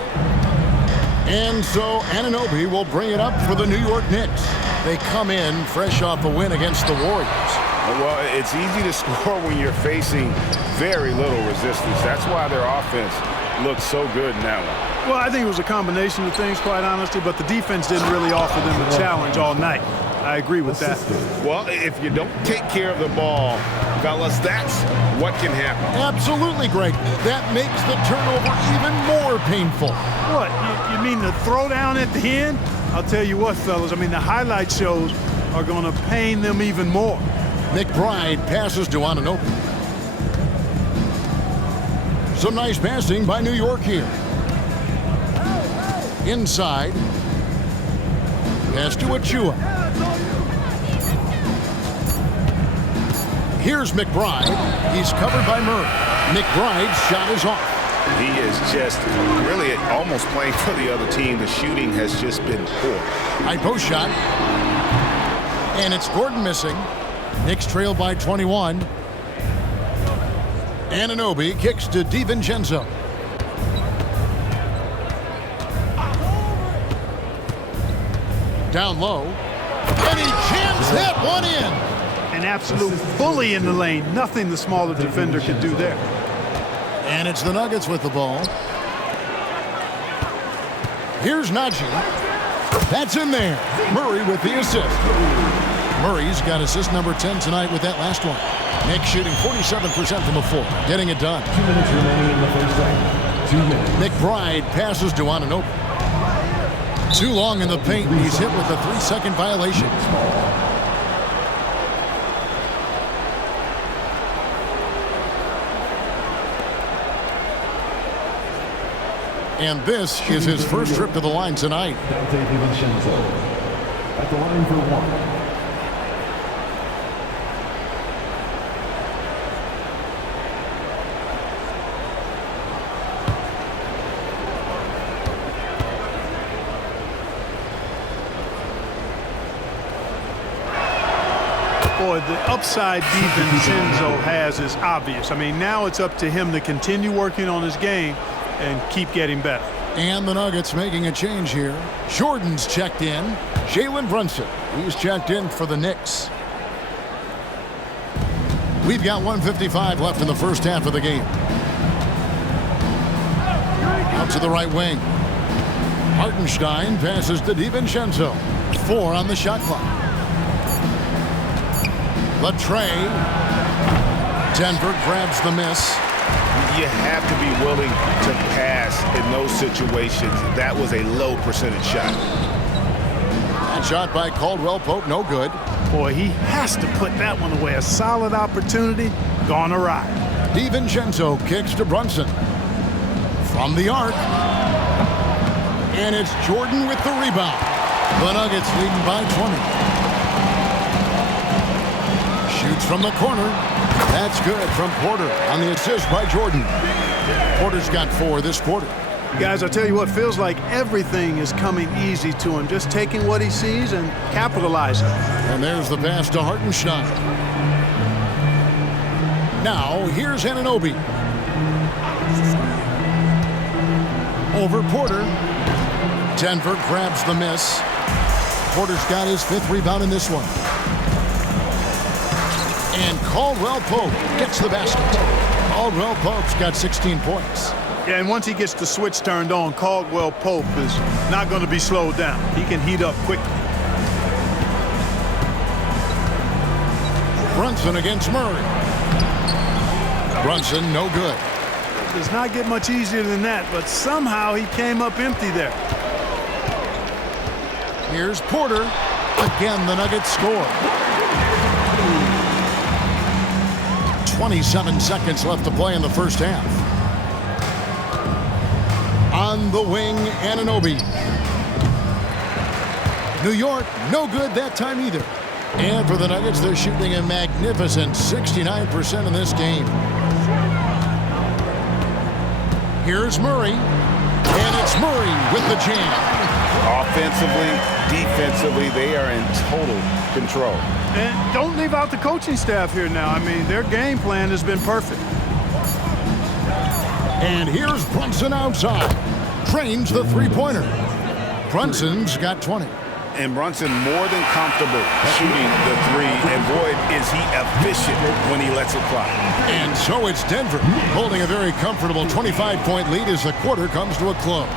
And so Anunoby will bring it up for the New York Knicks. They come in fresh off a win against the Warriors. Well, it's easy to score when you're facing very little resistance. That's why their offense looks so good in that one. Well, I think it was a combination of things, quite honestly, but the defense didn't really offer them a challenge all night. I agree with that. Well, if you don't take care of the ball, fellas, that's what can happen. Absolutely, Greg. That makes the turnover even more painful. What, you mean the throwdown at the end? I'll tell you what, fellas, I mean, the highlight shows are going to pain them even more. McBride passes to Anunoby. Some nice passing by New York here. Inside. Pass to Achua. Here's McBride. He's covered by Murray. McBride's shot is off. He is just really almost playing for the other team. The shooting has just been poor. High post shot. And it's Gordon missing. Knicks trail by 21. Anunoby kicks to DiVincenzo. Down low. And he jams that one in. An absolute bully in the lane. Nothing the smaller defender could do there. And it's the Nuggets with the ball. Here's Najee. That's in there. Murray with the assist. Murray's got assist number 10 tonight with that last one. Knicks shooting 47% from the floor, getting it done. 2 minutes remaining in the first half. 2 minutes. McBride passes to Anunoby. Too long in the paint, and he's hit with a 3-second violation. And this is his first trip to the line tonight. At the line for 1. Boy, the upside DiVincenzo has is obvious. I mean, now it's up to him to continue working on his game and keep getting better. And the Nuggets making a change here. Jordan's checked in. Jalen Brunson, he's checked in for the Knicks. We've got 1:55 left in the first half of the game. Out to the right wing. Hartenstein passes to DiVincenzo. 4 on the shot clock. Latrey. Denver grabs the miss. You have to be willing to pass in those situations. That was a low percentage shot. That shot by Caldwell Pope, no good. Boy, he has to put that one away. A solid opportunity, gone awry. DiVincenzo kicks to Brunson. From the arc. And it's Jordan with the rebound. The Nuggets leading by 20. Shoots from the corner. That's good from Porter on the assist by Jordan. Porter's got 4 this quarter. Guys, I tell you what, feels like everything is coming easy to him. Just taking what he sees and capitalizing. And there's the pass to Hartenstein. Now, here's Anunoby. Over Porter. Denver grabs the miss. Porter's got his 5th rebound in this one. And Caldwell Pope gets the basket. Caldwell Pope's got 16 points. Yeah, and once he gets the switch turned on, Caldwell Pope is not going to be slowed down. He can heat up quickly. Brunson against Murray. Brunson, no good. It does not get much easier than that, but somehow he came up empty there. Here's Porter. Again, the Nuggets score. 27 seconds left to play in the first half. On the wing, Anunoby. New York, no good that time either. And for the Nuggets, they're shooting a magnificent 69% in this game. Here's Murray. And it's Murray with the jam. Offensively, defensively, they are in total control. And don't leave out the coaching staff here now. I mean, their game plan has been perfect. And here's Brunson outside. Trains the three-pointer. Brunson's got 20. And Brunson more than comfortable shooting the 3. And boy, is he efficient when he lets it fly. And so it's Denver holding a very comfortable 25-point lead as the quarter comes to a close.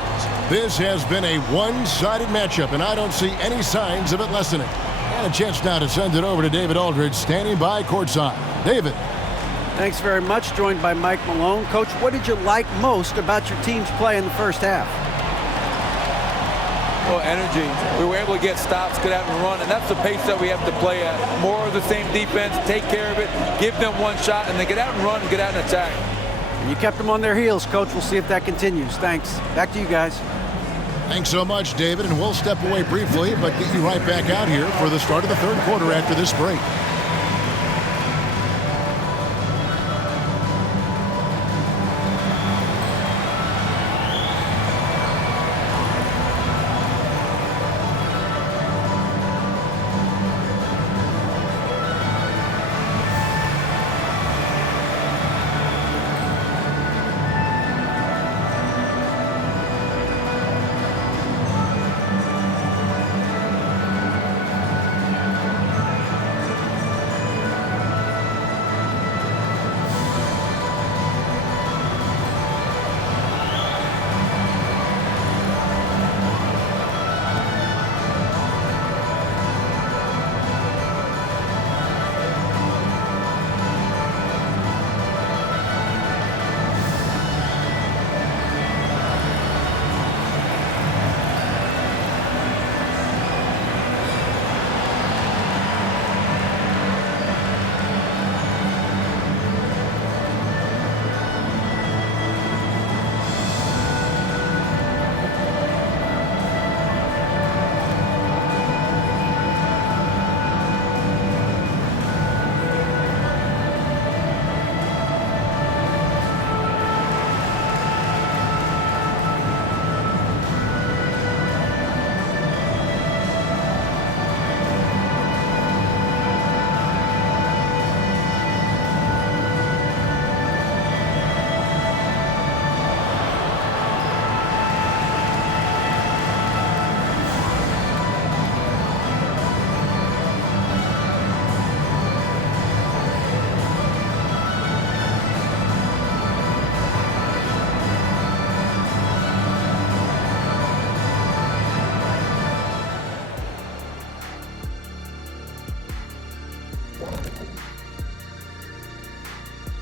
This has been a one-sided matchup, and I don't see any signs of it lessening. And a chance now to send it over to David Aldridge, standing by courtside. David. Thanks very much. Joined by Mike Malone. Coach, what did you like most about your team's play in the first half? Well, energy. We were able to get stops, get out and run, and that's the pace that we have to play at. More of the same defense, take care of it, give them one shot, and then get out and run and get out and attack. And you kept them on their heels, Coach. We'll see if that continues. Thanks. Back to you guys. Thanks so much, David, and we'll step away briefly, but get you right back out here for the start of the third quarter after this break.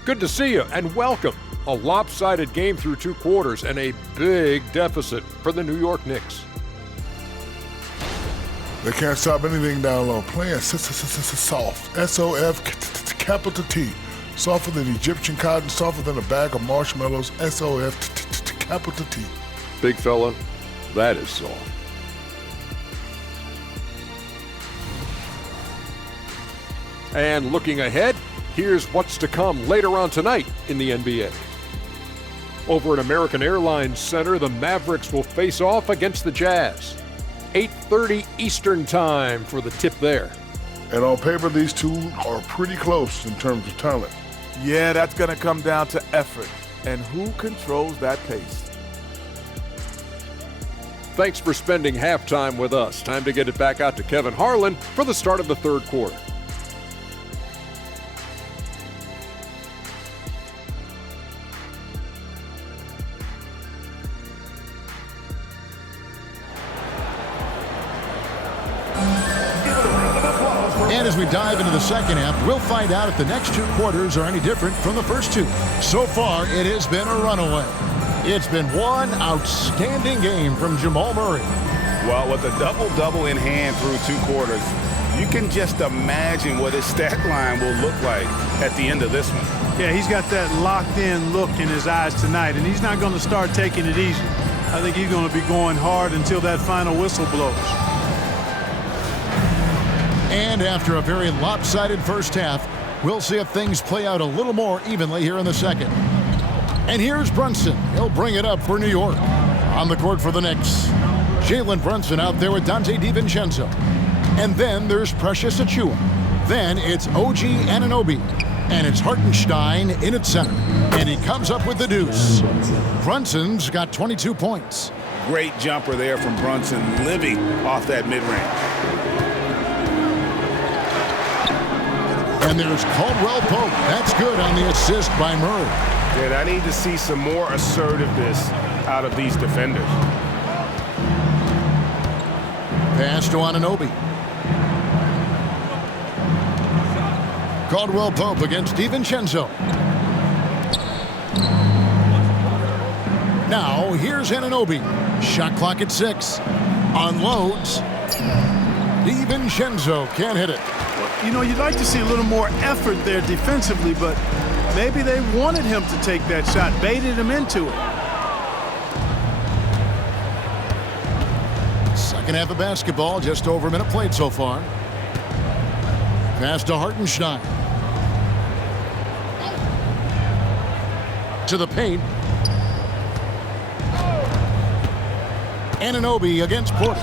Good to see you and welcome. A lopsided game through 2 quarters and a big deficit for the New York Knicks. They can't stop anything down low. Playing soft. S-O-F capital T. Softer than Egyptian cotton, softer than a bag of marshmallows. S-O-F capital T. Big fella, that is soft. And looking ahead, here's what's to come later on tonight in the NBA. Over at American Airlines Center, the Mavericks will face off against the Jazz. 8:30 Eastern time for the tip there. And on paper, these two are pretty close in terms of talent. Yeah, that's going to come down to effort and who controls that pace. Thanks for spending halftime with us. Time to get it back out to Kevin Harlan for the start of the third quarter. And as we dive into the second half, we'll find out if the next 2 quarters are any different from the first 2. So far, it has been a runaway. It's been one outstanding game from Jamal Murray. Well, with a double-double in hand through 2 quarters, you can just imagine what his stat line will look like at the end of this one. Yeah, he's got that locked-in look in his eyes tonight, and he's not going to start taking it easy. I think he's going to be going hard until that final whistle blows. And after a very lopsided first half, we'll see if things play out a little more evenly here in the second. And here's Brunson. He'll bring it up for New York. On the court for the Knicks, Jalen Brunson out there with Dante DiVincenzo. And then there's Precious Achiuwa. Then it's OG Anunoby. And it's Hartenstein in its center. And he comes up with the deuce. Brunson's got 22 points. Great jumper there from Brunson, living off that mid-range. And there's Caldwell Pope. That's good on the assist by Murray. And I need to see some more assertiveness out of these defenders. Pass to Anunoby. Caldwell Pope against DiVincenzo. Now here's Anunoby. Shot clock at 6. Unloads. DiVincenzo can't hit it. You know, you'd like to see a little more effort there defensively, but maybe they wanted him to take that shot, baited him into it. Second half of basketball, just over a minute played so far. Pass to Hartenstein. To the paint. Anunoby against Porter.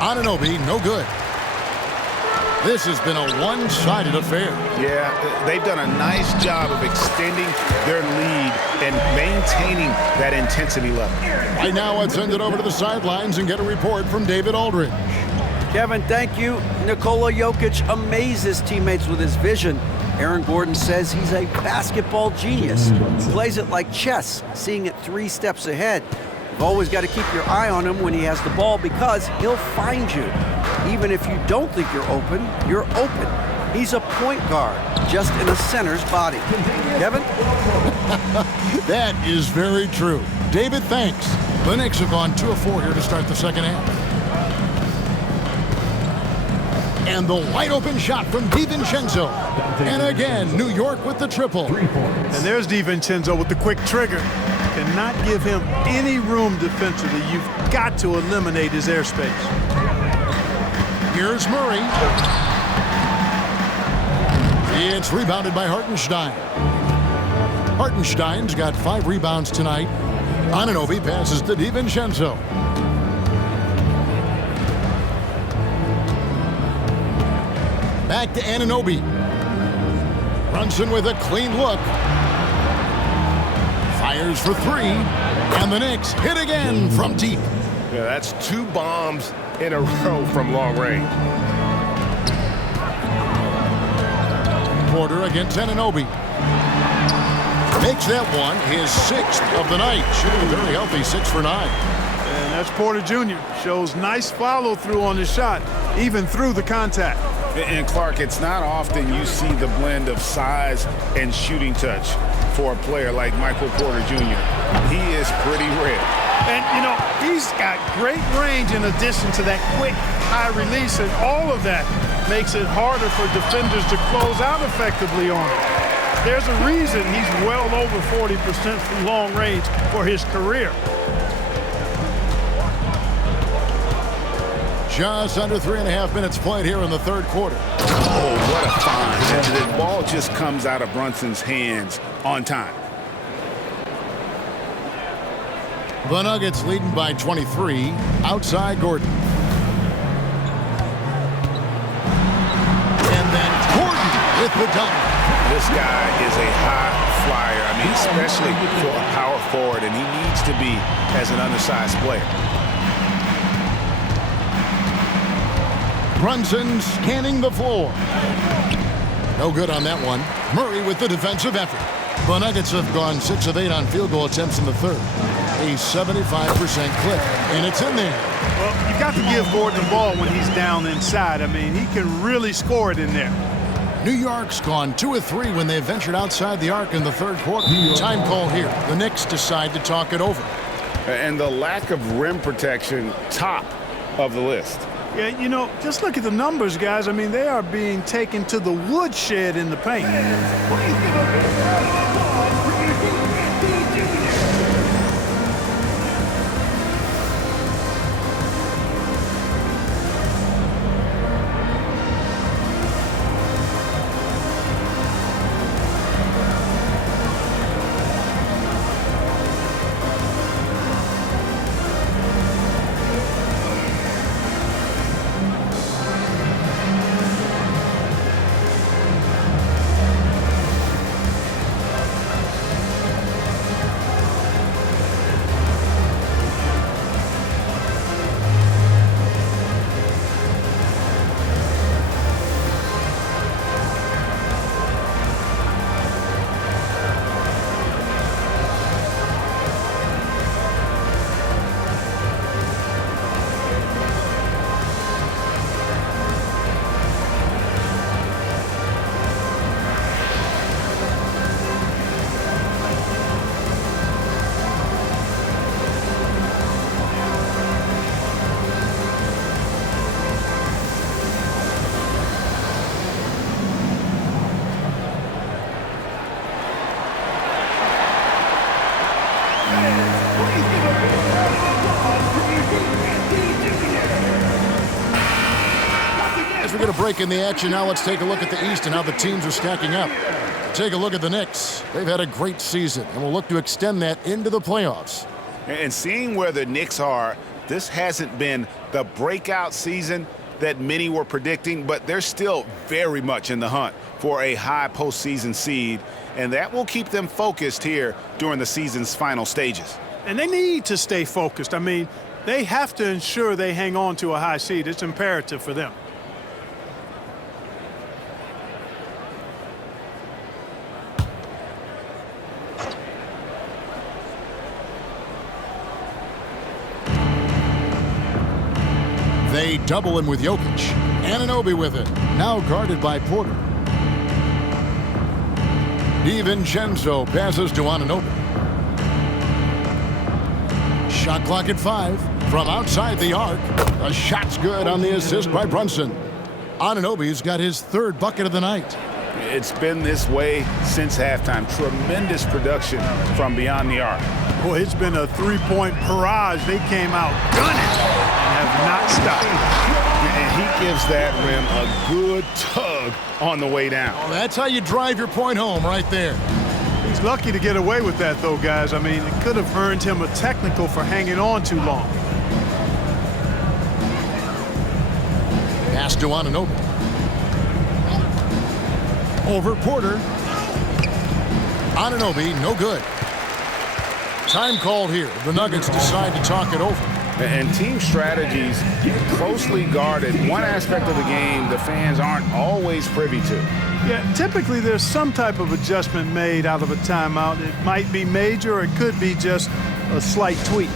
Anunoby, no good. This has been a one-sided affair. Yeah, they've done a nice job of extending their lead and maintaining that intensity level. Right now, let's send it over to the sidelines and get a report from David Aldridge. Kevin, thank you. Nikola Jokic amazes teammates with his vision. Aaron Gordon says he's a basketball genius. He plays it like chess, seeing it 3 steps ahead. You've always got to keep your eye on him when he has the ball because he'll find you. Even if you don't think you're open, you're open. He's a point guard, just in a center's body. Kevin? That is very true. David, thanks. The Knicks have gone 2 of 4 here to start the second half. And the wide open shot from DiVincenzo. And again, New York with the triple. And there's DiVincenzo with the quick trigger. Cannot give him any room defensively. You've got to eliminate his airspace. Here's Murray. It's rebounded by Hartenstein. Hartenstein's got 5 rebounds tonight. Anunoby passes to DiVincenzo. Back to Anunoby. Brunson with a clean look. Fires for 3. And the Knicks hit again from deep. Yeah, that's 2 bombs in a row from long range. Porter against Anunoby. Makes that one his 6th of the night. Shooting a very healthy 6 for 9. And that's Porter Jr. Shows nice follow-through on his shot, even through the contact. And Clark, it's not often you see the blend of size and shooting touch for a player like Michael Porter Jr. He is pretty rare. And, you know, he's got great range in addition to that quick, high release, and all of that makes it harder for defenders to close out effectively on him. There's a reason he's well over 40% from long range for his career. Just under 3.5 minutes played here in the third quarter. Oh, what a find. The ball just comes out of Brunson's hands on time. The Nuggets leading by 23. Outside Gordon. And then Gordon with the dunk. This guy is a high flyer. I mean, especially for a power forward, and he needs to be as an undersized player. Brunson scanning the floor. No good on that one. Murray with the defensive effort. The Nuggets have gone 6 of 8 on field goal attempts in the third. A 75% clip, and it's in there. Well, you've got to give Gordon the ball when he's down inside. I mean, he can really score it in there. New York's gone 2 of 3 when they ventured outside the arc in the third quarter. Time call here. The Knicks decide to talk it over. And the lack of rim protection, top of the list. Yeah, you know, just look at the numbers, guys. I mean, they are being taken to the woodshed in the paint. As we get a break in the action now, let's take a look at the East and how the teams are stacking up. Take a look at the Knicks. They've had a great season and will look to extend that into the playoffs. And seeing where the Knicks are, this hasn't been the breakout season that many were predicting, but they're still very much in the hunt for a high postseason seed, and that will keep them focused here during the season's final stages. And they need to stay focused. I mean, they have to ensure they hang on to a high seed. It's imperative for them. They double him with Jokic. Anunoby with it. Now guarded by Porter. DiVincenzo passes to Anunoby. Shot clock at 5. From outside the arc. The shot's good on the assist by Brunson. Anunoby's got his third bucket of the night. It's been this way since halftime. Tremendous production from beyond the arc. Boy, it's been a three-point barrage. They came out gunning and have not stopped. And he gives that rim a good tug on the way down. Oh, that's how you drive your point home right there. He's lucky to get away with that, though, guys. I mean, it could have earned him a technical for hanging on too long. Pass to Anunoby. Over Porter. Anunoby, no good. Time called here. The Nuggets decide to talk it over. And team strategies closely guarded. One aspect of the game the fans aren't always privy to. Yeah, typically there's some type of adjustment made out of a timeout. It might be major or it could be just a slight tweak.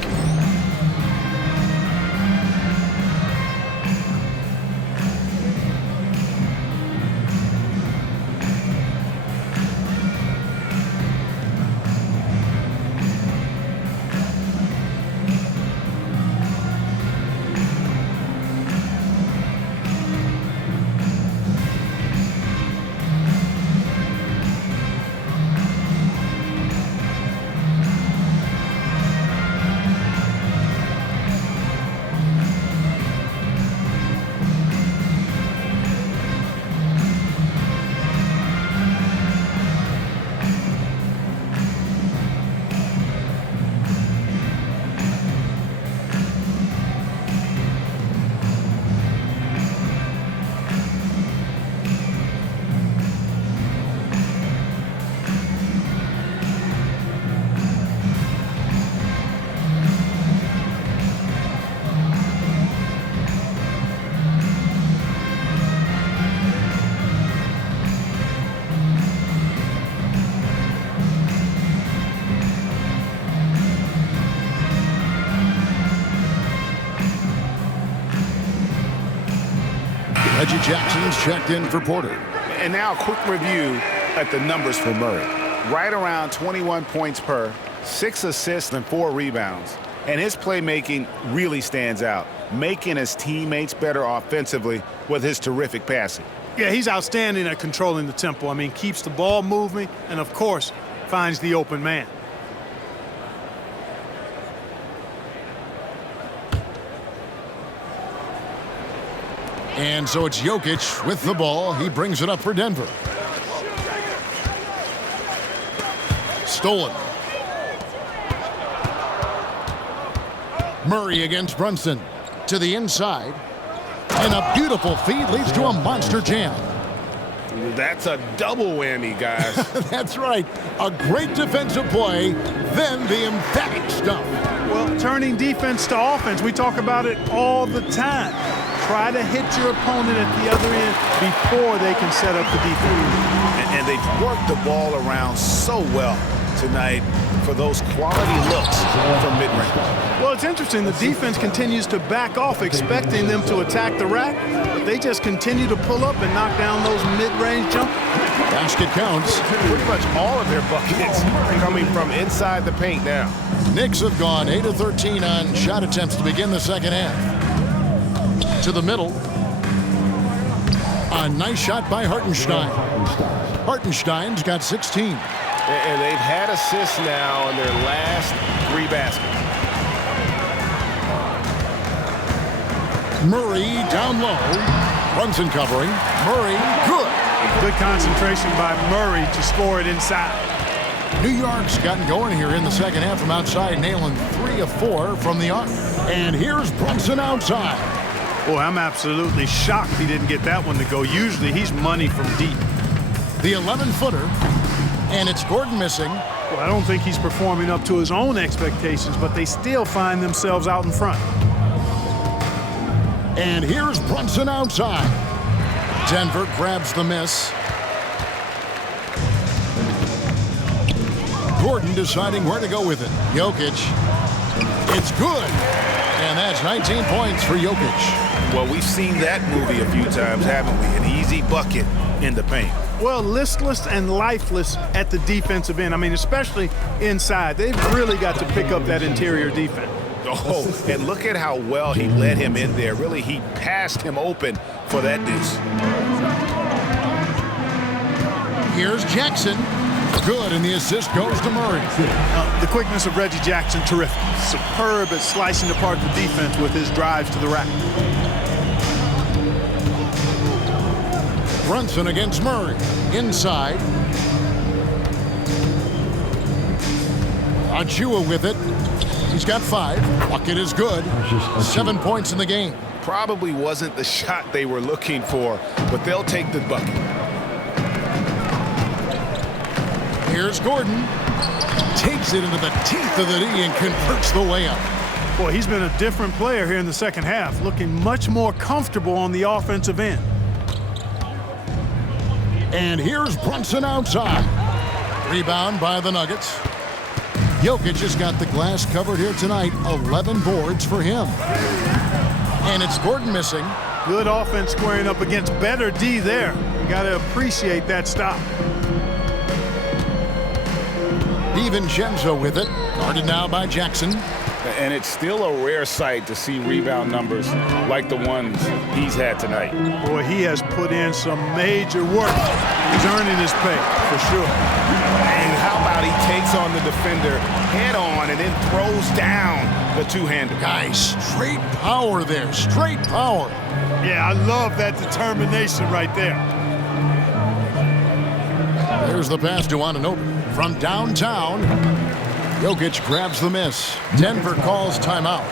Reggie Jackson's checked in for Porter. And now a quick review at the numbers for Murray. Right around 21 points per, 6 assists and 4 rebounds. And his playmaking really stands out, making his teammates better offensively with his terrific passing. Yeah, he's outstanding at controlling the tempo. I mean, keeps the ball moving and, of course, finds the open man. And so it's Jokic with the ball. He brings it up for Denver. Stolen. Murray against Brunson. To the inside. And a beautiful feed leads to a monster jam. That's a double whammy, guys. That's right. A great defensive play, then the emphatic stuff. Well, turning defense to offense, we talk about it all the time. Try to hit your opponent at the other end before they can set up the defense. And they've worked the ball around so well tonight for those quality looks from mid-range. Well, it's interesting. The defense continues to back off, expecting them to attack the rack, but they just continue to pull up and knock down those mid-range jumpers. Basket counts. Pretty much all of their buckets coming from inside the paint now. Knicks have gone 8 of 13 on shot attempts to begin the second half. To the middle. A nice shot by Hartenstein. Hartenstein's got 16. And they've had assists now in their last 3 baskets. Murray down low. Brunson covering. Murray, good. Good concentration by Murray to score it inside. New York's gotten going here in the second half from outside, nailing 3 of 4 from the arc. And here's Brunson outside. Boy, I'm absolutely shocked he didn't get that one to go. Usually he's money from deep. The 11-footer. And it's Gordon missing. Well, I don't think he's performing up to his own expectations, but they still find themselves out in front. And here's Brunson outside. Denver grabs the miss. Gordon deciding where to go with it. Jokic. It's good. And that's 19 points for Jokic. Well, we've seen that movie a few times, haven't we? An easy bucket in the paint. Well, listless and lifeless at the defensive end. I mean, especially inside. They've really got to pick up that interior defense. Oh, and look at how well he led him in there. Really, he passed him open for that deuce. Here's Jackson. Good, and the assist goes to Murray. The quickness of Reggie Jackson, terrific. Superb at slicing apart the defense with his drives to the rack. Brunson against Murray. Inside. Achua with it. He's got 5. Bucket is good. 7 points in the game. Probably wasn't the shot they were looking for, but they'll take the bucket. Here's Gordon. Takes it into the teeth of the D and converts the layup. Boy, he's been a different player here in the second half, looking much more comfortable on the offensive end. And here's Brunson outside. Rebound by the Nuggets. Jokic has got the glass covered here tonight. 11 boards for him. And it's Gordon missing. Good offense squaring up against better D there. You got to appreciate that stop. DiVincenzo with it. Guarded now by Jackson. And it's still a rare sight to see rebound numbers like the ones he's had tonight. Boy, he has put in some major work. He's earning his pay, for sure. And how about he takes on the defender head on and then throws down the two-hander. Guys, straight power there. Straight power. Yeah, I love that determination right there. There's the pass to Anunoby. From downtown, Jokic grabs the miss. Denver calls timeout.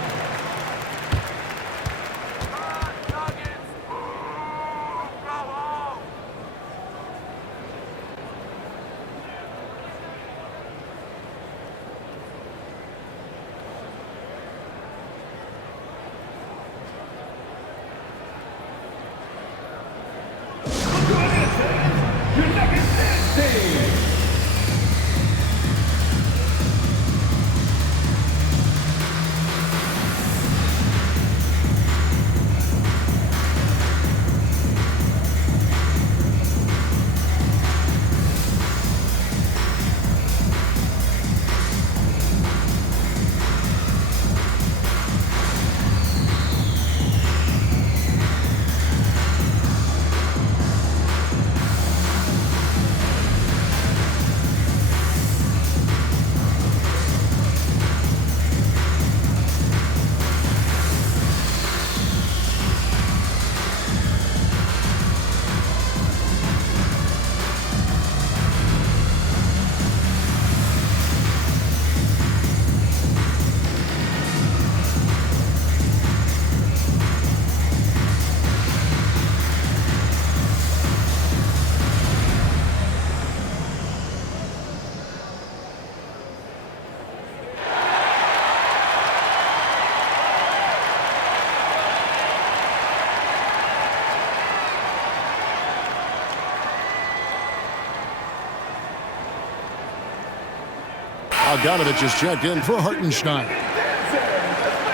Bogdanovich is checked in for Hartenstein.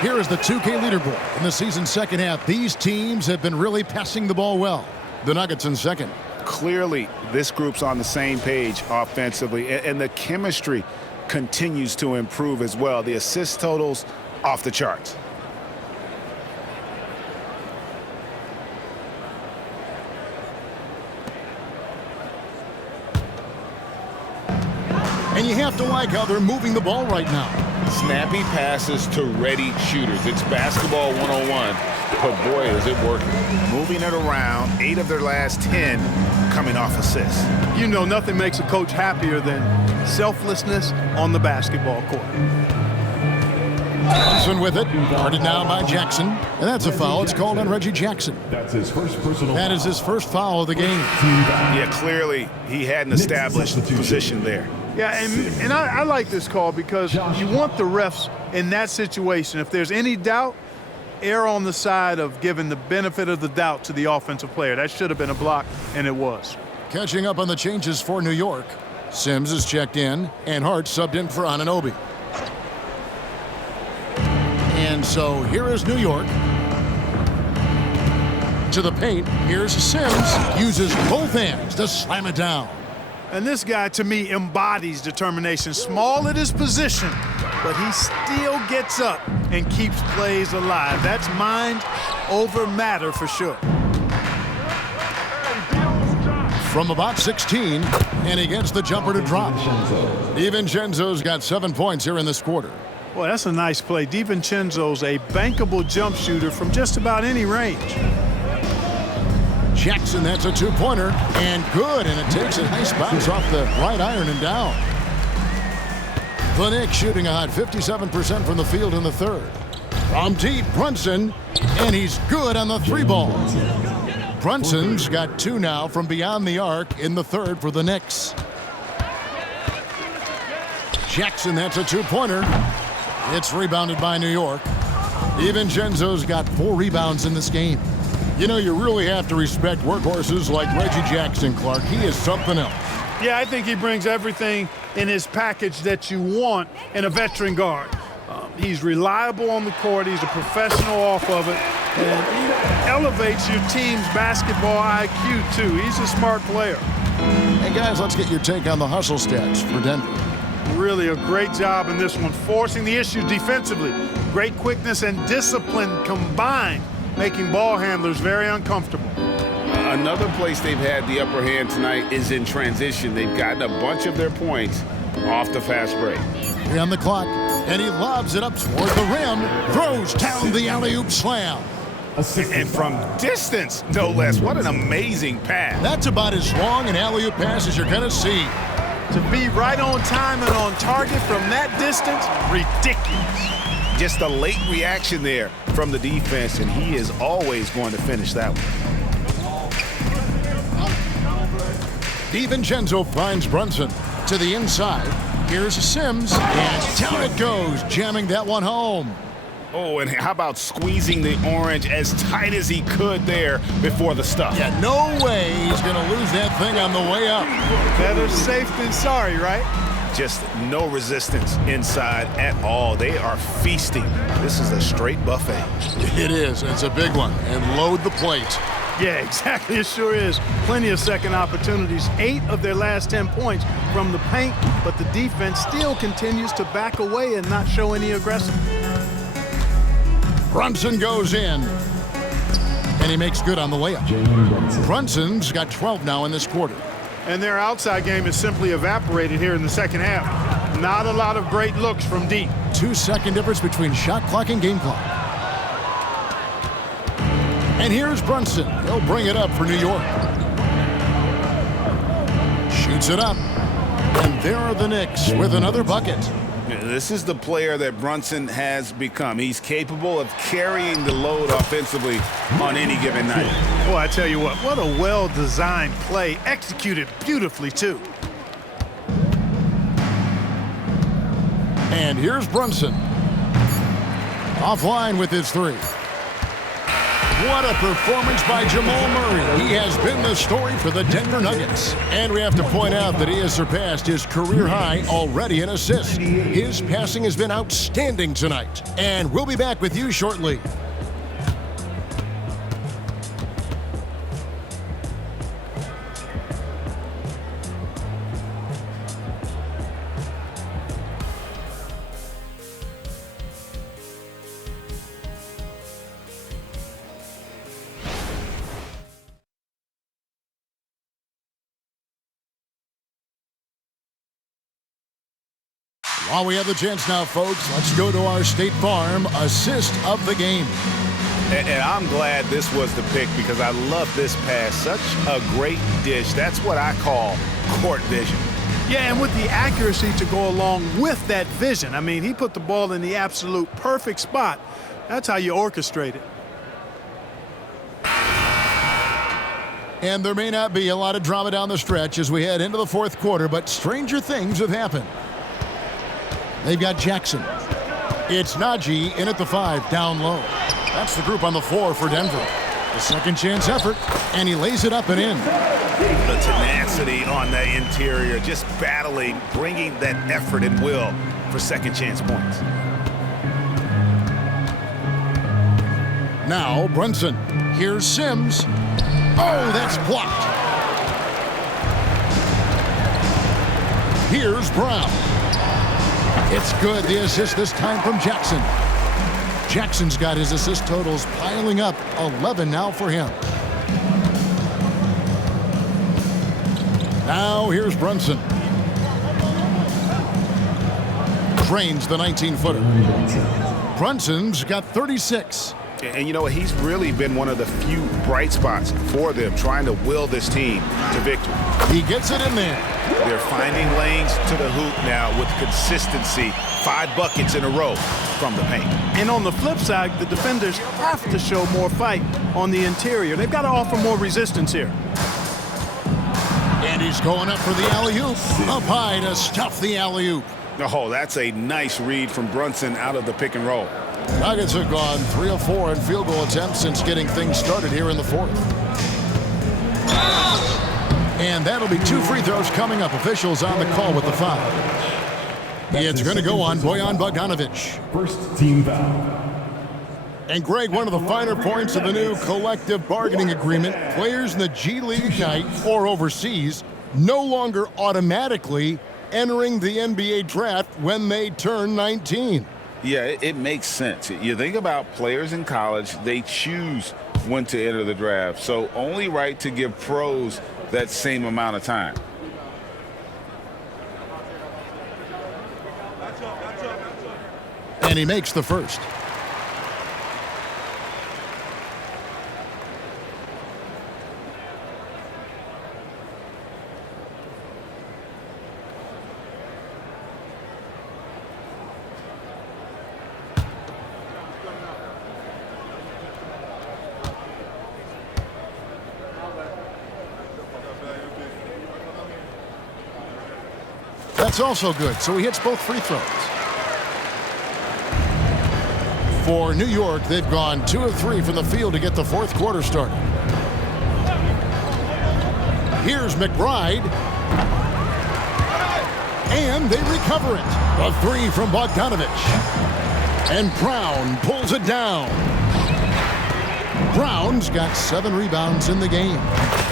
Here is the 2K leaderboard in the season's second half. These teams have been really passing the ball well. The Nuggets in second. Clearly, this group's on the same page offensively, and the chemistry continues to improve as well. The assist totals off the charts. And you have to like how they're moving the ball right now. Snappy passes to ready shooters. It's basketball 101, but boy, is it working. Moving it around, 8 of their last 10 coming off assists. You know, nothing makes a coach happier than selflessness on the basketball court. Brunson with it, guarded now by Jackson, and that's a foul. It's called on Reggie Jackson. That's his first personal That is his first foul of the game. Yeah, clearly he had an established position there. Yeah, and I like this call because you want the refs in that situation. If there's any doubt, err on the side of giving the benefit of the doubt to the offensive player. That should have been a block, and it was. Catching up on the changes for New York. Sims is checked in, and Hart subbed in for Anunoby. And so here is New York. To the paint, here's Sims. Uses both hands to slam it down. And this guy, to me, embodies determination. Small at his position, but he still gets up and keeps plays alive. That's mind over matter for sure. From about 16, and he gets the jumper to drop. DiVincenzo's got 7 points here in this quarter. Boy, that's a nice play. DiVincenzo's a bankable jump shooter from just about any range. Jackson, that's a two-pointer, and good, and it takes a nice bounce off the right iron and down. The Knicks shooting a hot 57% from the field in the third. From deep, Brunson, and he's good on the three ball. Brunson's got 2 now from beyond the arc in the third for the Knicks. Jackson, that's a two-pointer. It's rebounded by New York. DiVincenzo's got 4 rebounds in this game. You know, you really have to respect workhorses like Reggie Jackson, Clark. He is something else. Yeah, I think he brings everything in his package that you want in a veteran guard. He's reliable on the court. He's a professional off of it. And he elevates your team's basketball IQ, too. He's a smart player. Hey, guys, let's get your take on the hustle stats for Denver. Really a great job in this one, forcing the issue defensively. Great quickness and discipline combined, making ball handlers very uncomfortable. Another place they've had the upper hand tonight is in transition. They've gotten a bunch of their points off the fast break. On the clock, and he lobs it up toward the rim, throws down the alley-oop slam. And from distance, no less. What an amazing pass. That's about as long an alley-oop pass as you're going to see. To be right on time and on target from that distance, ridiculous. Just a late reaction there from the defense, and he is always going to finish that one. DiVincenzo finds Brunson to the inside. Here's Sims, and down it goes, jamming that one home. Oh, and how about squeezing the orange as tight as he could there before the stuff? Yeah, no way he's going to lose that thing on the way up. Better safe than sorry, right? Just no resistance inside at all. They are feasting. This is a straight buffet. It is. It's a big one. And load the plate. Yeah, exactly. It sure is. Plenty of second opportunities. 8 of their last 10 points from the paint, but the defense still continues to back away and not show any aggression. Brunson goes in, and he makes good on the layup. Brunson's got 12 now in this quarter. And their outside game is simply evaporated here in the second half. Not a lot of great looks from deep. 2-second difference between shot clock and game clock. And here's Brunson. He'll bring it up for New York. Shoots it up. And there are the Knicks with another bucket. This is the player that Brunson has become. He's capable of carrying the load offensively on any given night. Boy, I tell you what a well-designed play, executed beautifully, too. And here's Brunson. Offline with his 3. What a performance by Jamal Murray. He has been the story for the Denver Nuggets. And we have to point out that he has surpassed his career high already in assists. His passing has been outstanding tonight. And we'll be back with you shortly. While we have the chance now, folks, let's go to our State Farm assist of the game. And I'm glad this was the pick because I love this pass. Such a great dish. That's what I call court vision. Yeah, and with the accuracy to go along with that vision. I mean, he put the ball in the absolute perfect spot. That's how you orchestrate it. And there may not be a lot of drama down the stretch as we head into the fourth quarter, but stranger things have happened. They've got Jackson. It's Najee in at the 5, down low. That's the group on the floor for Denver. The second chance effort, and he lays it up and in. The tenacity on the interior, just battling, bringing that effort and will for second chance points. Now Brunson. Here's Sims. Oh, that's blocked. Here's Brown. It's good. The assist this time from Jackson. Jackson's got his assist totals piling up. 11 now for him. Now here's Brunson. Drains the 19-footer. Brunson's got 36. And you know what? He's really been one of the few bright spots for them, trying to will this team to victory. He gets it in there. They're finding lanes to the hoop now with consistency. 5 buckets in a row from the paint. And on the flip side, the defenders have to show more fight on the interior. They've got to offer more resistance here. And he's going up for the alley-oop. Up high to stuff the alley-oop. Oh, that's a nice read from Brunson out of the pick and roll. Nuggets have gone 3 of 4 in field goal attempts since getting things started here in the fourth. And that'll be 2 free throws coming up. Officials on the call with the foul. It's going to go on Bojan Bogdanovic. First team foul. And Greg, one of the finer points of the new collective bargaining agreement, players in the G League Ignite or overseas no longer automatically entering the NBA draft when they turn 19. Yeah, it makes sense. You think about players in college, they choose when to enter the draft. So only right to give pros that same amount of time. And he makes the first. That's also good, so he hits both free throws. For New York, they've gone 2 of 3 from the field to get the fourth quarter started. Here's McBride. And they recover it. A 3 from Bogdanovic. And Brown pulls it down. Brown's got 7 rebounds in the game.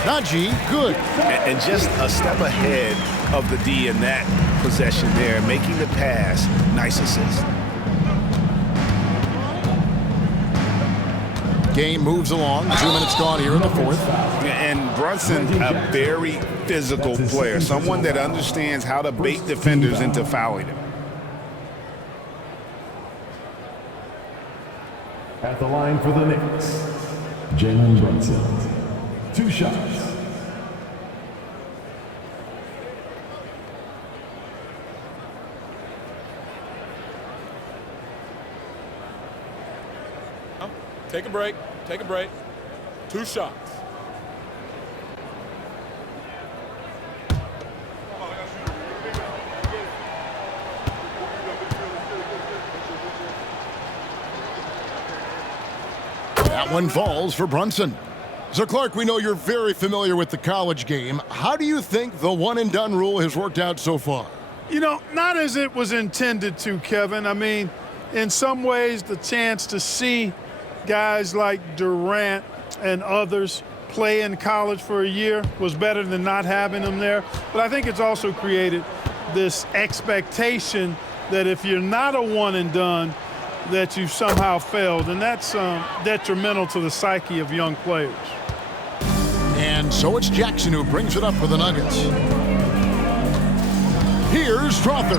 Najee, good. And just a step ahead of the D in that possession there, making the pass. Nice assist. Game moves along. 2 minutes gone here in the fourth. And Brunson, a very physical player, someone that understands how to bait defenders into fouling him. At the line for the Knicks, Jalen Brunson. 2 shots. Take a break. Take a break. 2 shots. That one falls for Brunson. So, Clark, we know you're very familiar with the college game. How do you think the one-and-done rule has worked out so far? You know, not as it was intended to, Kevin. I mean, in some ways, the chance to see guys like Durant and others play in college for a year was better than not having them there. But I think it's also created this expectation that if you're not a one-and-done, that you've somehow failed, and that's detrimental to the psyche of young players. And so it's Jackson who brings it up for the Nuggets. Here's Strother.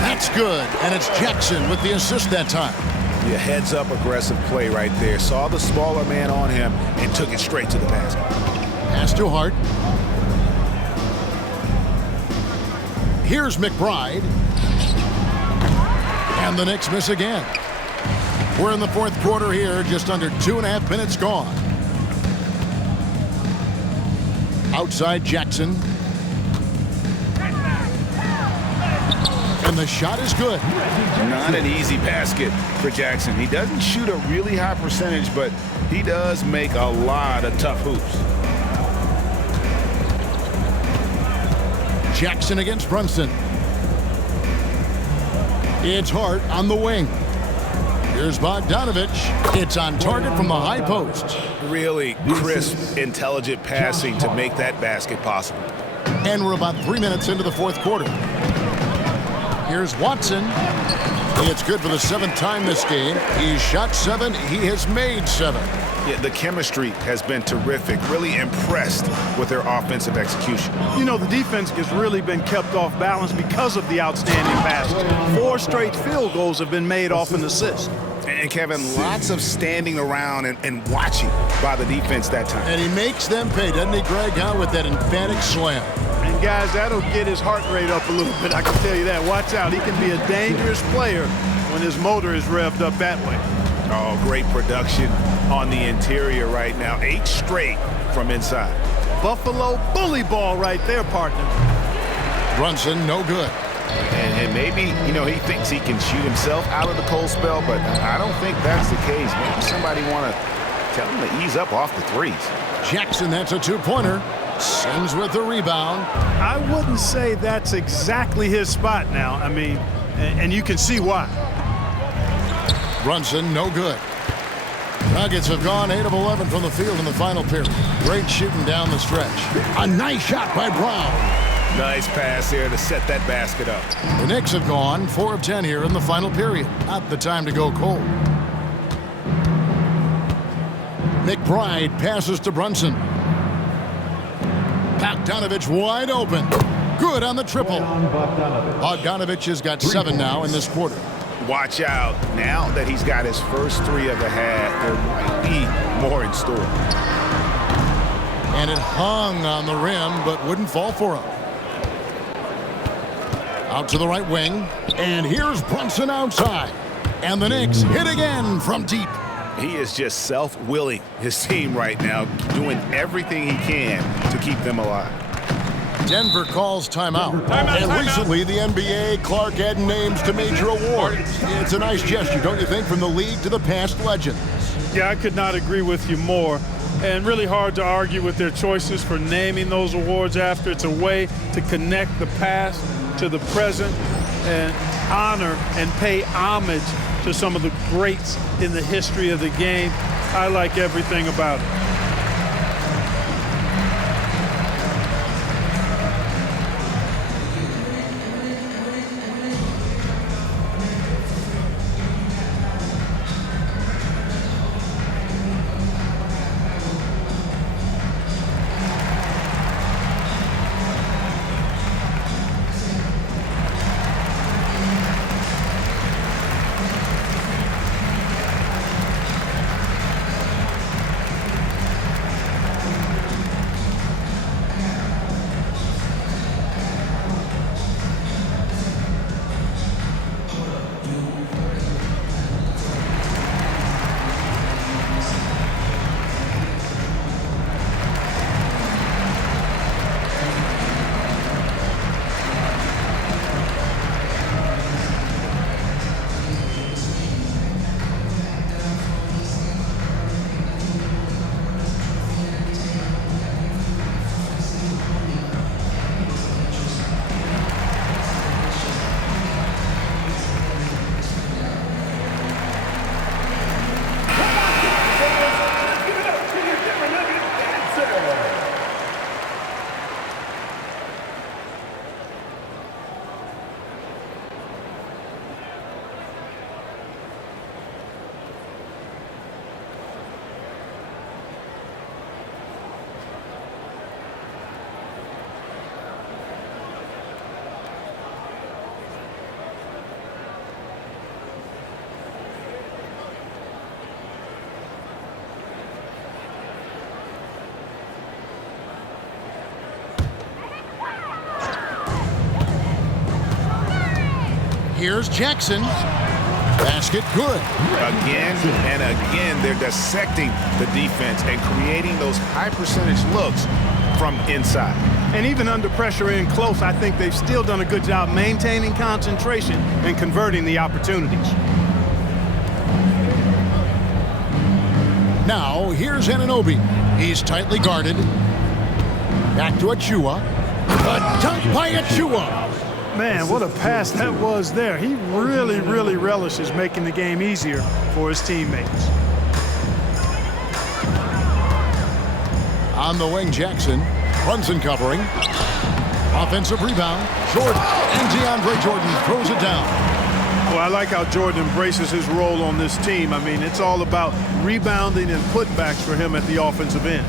That's good, and it's Jackson with the assist that time. Yeah, heads-up aggressive play right there. Saw the smaller man on him and took it straight to the basket. Pass to Hart. Here's McBride. And the Knicks miss again. We're in the fourth quarter here, just under 2.5 minutes gone. Outside Jackson. And the shot is good. Not an easy basket for Jackson. He doesn't shoot a really high percentage, but he does make a lot of tough hoops. Jackson against Brunson. It's Hart on the wing. Here's Bogdanovich. It's on target from the high post. Really crisp, intelligent passing to make that basket possible. And we're about 3 minutes into the fourth quarter. Here's Watson. It's good for the 7th time this game. He's shot 7. He has made 7. Yeah, the chemistry has been terrific. Really impressed with their offensive execution. You know, the defense has really been kept off balance because of the outstanding passes. 4 straight field goals have been made off an assist. And Kevin, lots of standing around and watching by the defense that time. And he makes them pay, doesn't he, Greg, huh, with that emphatic slam. And guys, that'll get his heart rate up a little bit, I can tell you that. Watch out, he can be a dangerous player when his motor is revved up that way. Oh, great production on the interior right now. 8 straight from inside. Buffalo bully ball right there, partner. Brunson, no good. And maybe, you know, he thinks he can shoot himself out of the cold spell, but I don't think that's the case. Maybe somebody want to tell him to ease up off the threes. Jackson, that's a 2-pointer. Sends with the rebound. I wouldn't say that's exactly his spot now. I mean, and you can see why. Brunson, no good. Nuggets have gone 8 of 11 from the field in the final period. Great shooting down the stretch. A nice shot by Brown. Nice pass here to set that basket up. The Knicks have gone 4 of 10 here in the final period. Not the time to go cold. McBride passes to Brunson. Bogdanovich wide open. Good on the triple. Bogdanovich has got 7 now in this quarter. Watch out. Now that he's got his first 3 of the half, there might be more in store. And it hung on the rim, but wouldn't fall for him. Out to the right wing. And here's Brunson outside. And the Knicks hit again from deep. He is just self-willing his team right now, doing everything he can to keep them alive. Denver calls timeout. And recently, the NBA, Clark, added names to major awards. It's a nice gesture, don't you think, from the league to the past legends? Yeah, I could not agree with you more. And really hard to argue with their choices for naming those awards after. It's a way to connect the past to the present and honor and pay homage to some of the greats in the history of the game. I like everything about it. Here's Jackson. Basket good. Again and again, they're dissecting the defense and creating those high percentage looks from inside. And even under pressure in close, I think they've still done a good job maintaining concentration and converting the opportunities. Now, here's Anunoby. He's tightly guarded. Back to Achua. A dunk by Achua. Man, what a pass that was there. He really, really relishes making the game easier for his teammates. On the wing, Jackson. Brunson covering. Offensive rebound. Jordan. And DeAndre Jordan throws it down. Well, I like how Jordan embraces his role on this team. I mean, it's all about rebounding and putbacks for him at the offensive end.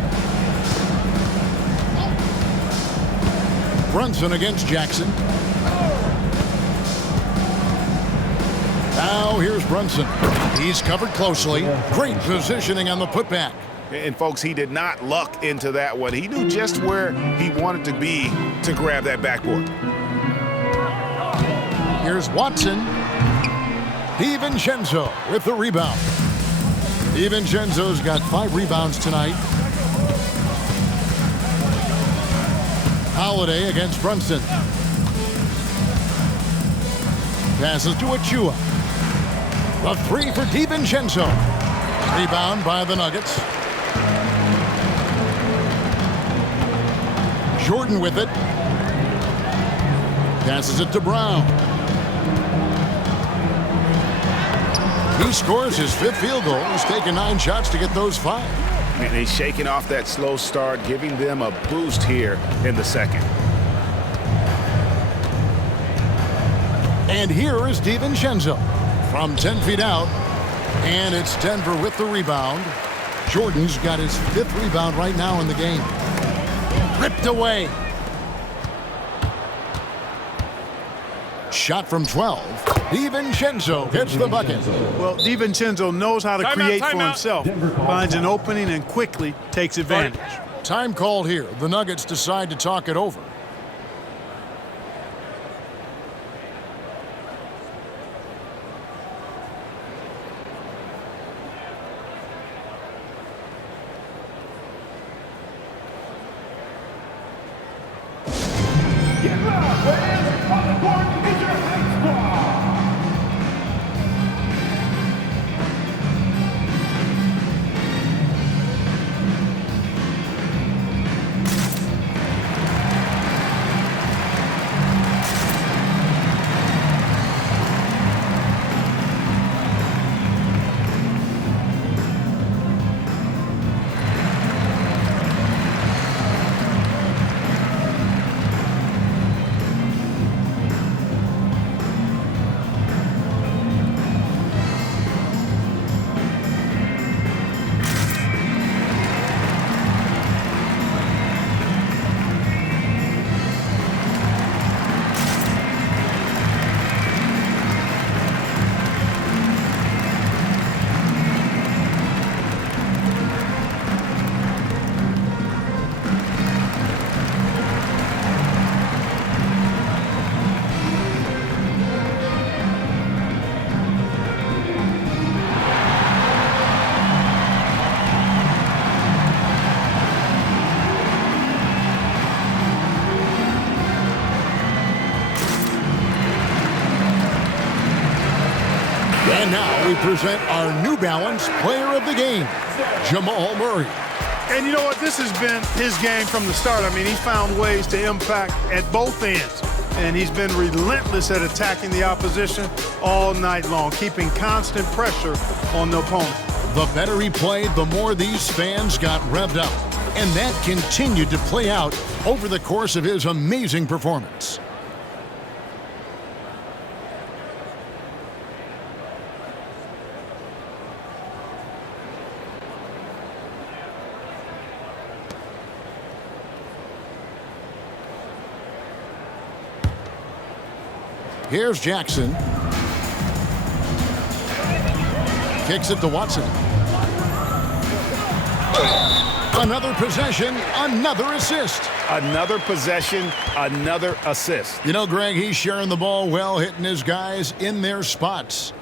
Brunson against Jackson. Now here's Brunson. He's covered closely. Great positioning on the putback. And folks, he did not luck into that one. He knew just where he wanted to be to grab that backboard. Here's Watson. DiVincenzo with the rebound. DiVincenzo's got 5 rebounds tonight. Holiday against Brunson. Passes to Achua. A 3 for DiVincenzo. Rebound by the Nuggets. Jordan with it. Passes it to Brown. He scores his 5th field goal. He's taken 9 shots to get those 5. And he's shaking off that slow start, giving them a boost here in the second. And here is DiVincenzo from 10 feet out. And it's Denver with the rebound. Jordan's got his 5th rebound right now in the game. Ripped away. Shot from 12. DiVincenzo hits the bucket. Well, DiVincenzo knows how to create for himself. Finds an opening and quickly takes advantage. Time called here. The Nuggets decide to talk it over. And now we present our New Balance Player of the Game, Jamal Murray. And you know what? This has been his game from the start. I mean, he found ways to impact at both ends. And he's been relentless at attacking the opposition all night long, keeping constant pressure on the opponent. The better he played, the more these fans got revved up. And that continued to play out over the course of his amazing performance. Here's Jackson. Kicks it to Watson. Another possession, another assist. Another possession, another assist. You know, Greg, he's sharing the ball well, hitting his guys in their spots.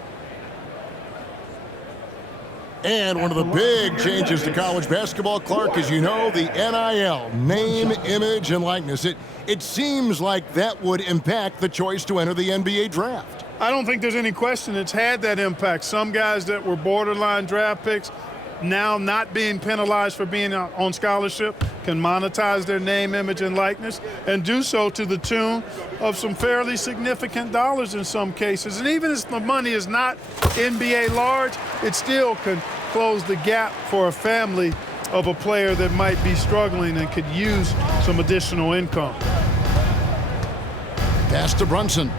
And one of the big changes to college basketball, Clark, is, you know, the NIL, name, image, and likeness. It seems like that would impact the choice to enter the NBA draft. I don't think there's any question it's had that impact. Some guys that were borderline draft picks now not being penalized for being on scholarship can monetize their name, image, and likeness and do so to the tune of some fairly significant dollars in some cases. And even if the money is not NBA large, it still can close the gap for a family of a player that might be struggling and could use some additional income. Pass to Brunson.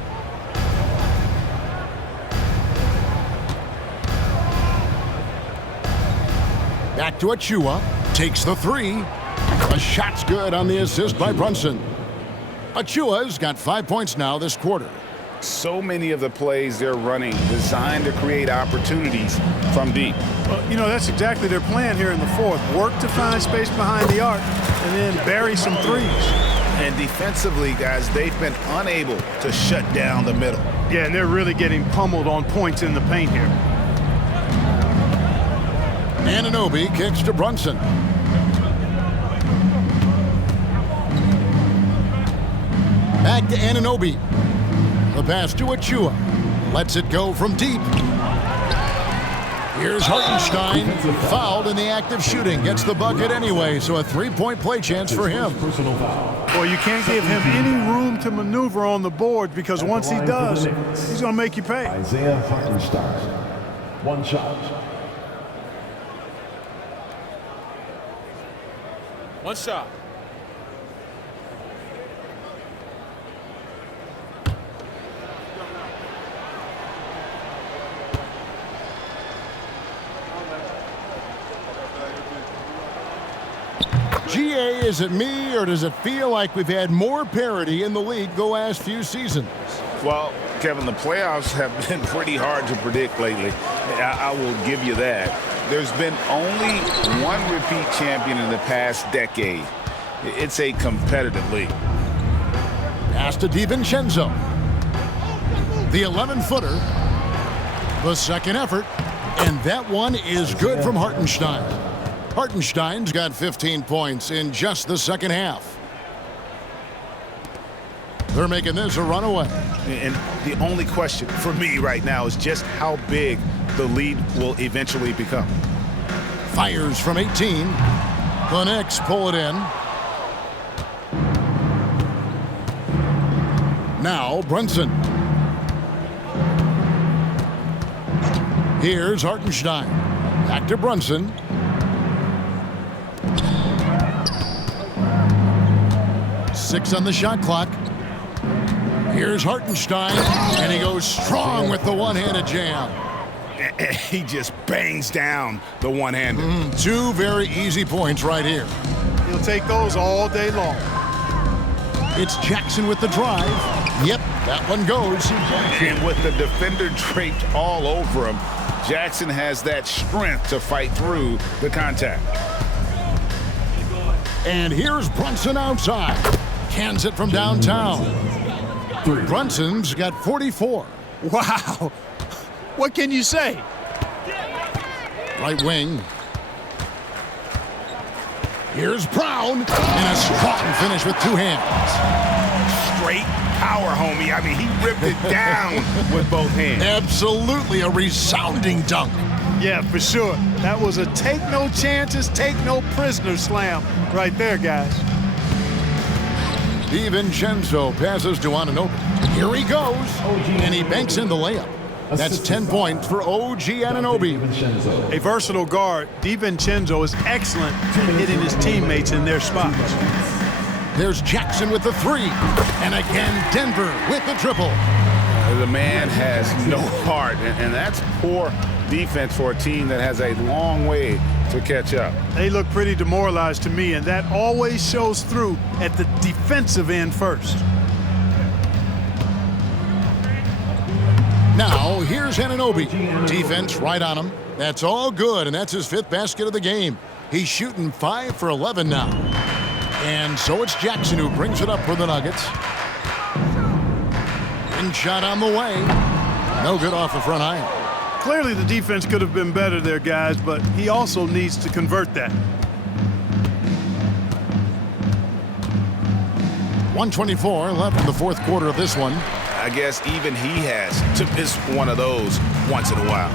Back to Achua. Takes the three. A shot's good on the assist by Brunson. Achua's got 5 points now this quarter. So many of the plays they're running designed to create opportunities from deep. Well, you know, that's exactly their plan here in the fourth. Work to find space behind the arc and then bury some threes. And defensively, guys, they've been unable to shut down the middle. Yeah, and they're really getting pummeled on points in the paint here. Anunoby kicks to Brunson. Back to Anunoby. The pass to Achua. Lets it go from deep. Here's Hartenstein. Fouled in the act of shooting. Gets the bucket anyway, so a three-point play chance for him. Well, you can't give him any room to maneuver on the board because once he does, he's going to make you pay. Isaiah Hartenstein. One shot. One shot. GA, is it me, or does it feel like we've had more parity in the league the last few seasons? Well, Kevin, the playoffs have been pretty hard to predict lately. I will give you that. There's been only one repeat champion in the past decade. It's a competitive league. Pass to DiVincenzo. The 11-footer. The second effort. And that one is good from Hartenstein. Hartenstein's got 15 points in just the second half. They're making this a runaway. And the only question for me right now is just how big the lead will eventually become. Fires from 18. The Knicks pull it in. Now Brunson. Here's Hartenstein. Back to Brunson. Six on the shot clock. Here's Hartenstein, and he goes strong with the one-handed jam. He just bangs down the one-handed. Two very easy points right here. He'll take those all day long. It's Jackson with the drive. Yep, that one goes. And with the defender draped all over him, Jackson has that strength to fight through the contact. And here's Brunson outside. Cans it from downtown. Brunson's got 44. Wow. What can you say? Right wing. Here's Brown. And a strong finish with two hands. Straight power, homie. I mean, he ripped it down with both hands. Absolutely a resounding dunk. Yeah, for sure. That was a take no chances, take no prisoners slam right there, guys. DiVincenzo passes to Anunoby. Here he goes, and he banks in the layup. That's 10 points for OG Anunoby. A versatile guard, DiVincenzo is excellent at hitting his teammates in their spots. There's Jackson with the three, and again Denver with the triple. The man has no heart, and that's poor defense for a team that has a long way to catch up. They look pretty demoralized to me, and that always shows through at the defensive end first. Now, here's Anunoby. Defense right on him. That's all good, and that's his fifth basket of the game. He's shooting 5 for 11 now. And so it's Jackson who brings it up for the Nuggets. And shot on the way. No good off the front iron. Clearly the defense could have been better there, guys, but he also needs to convert that. 1:24 left in the fourth quarter of this one. I guess even he has to miss one of those once in a while.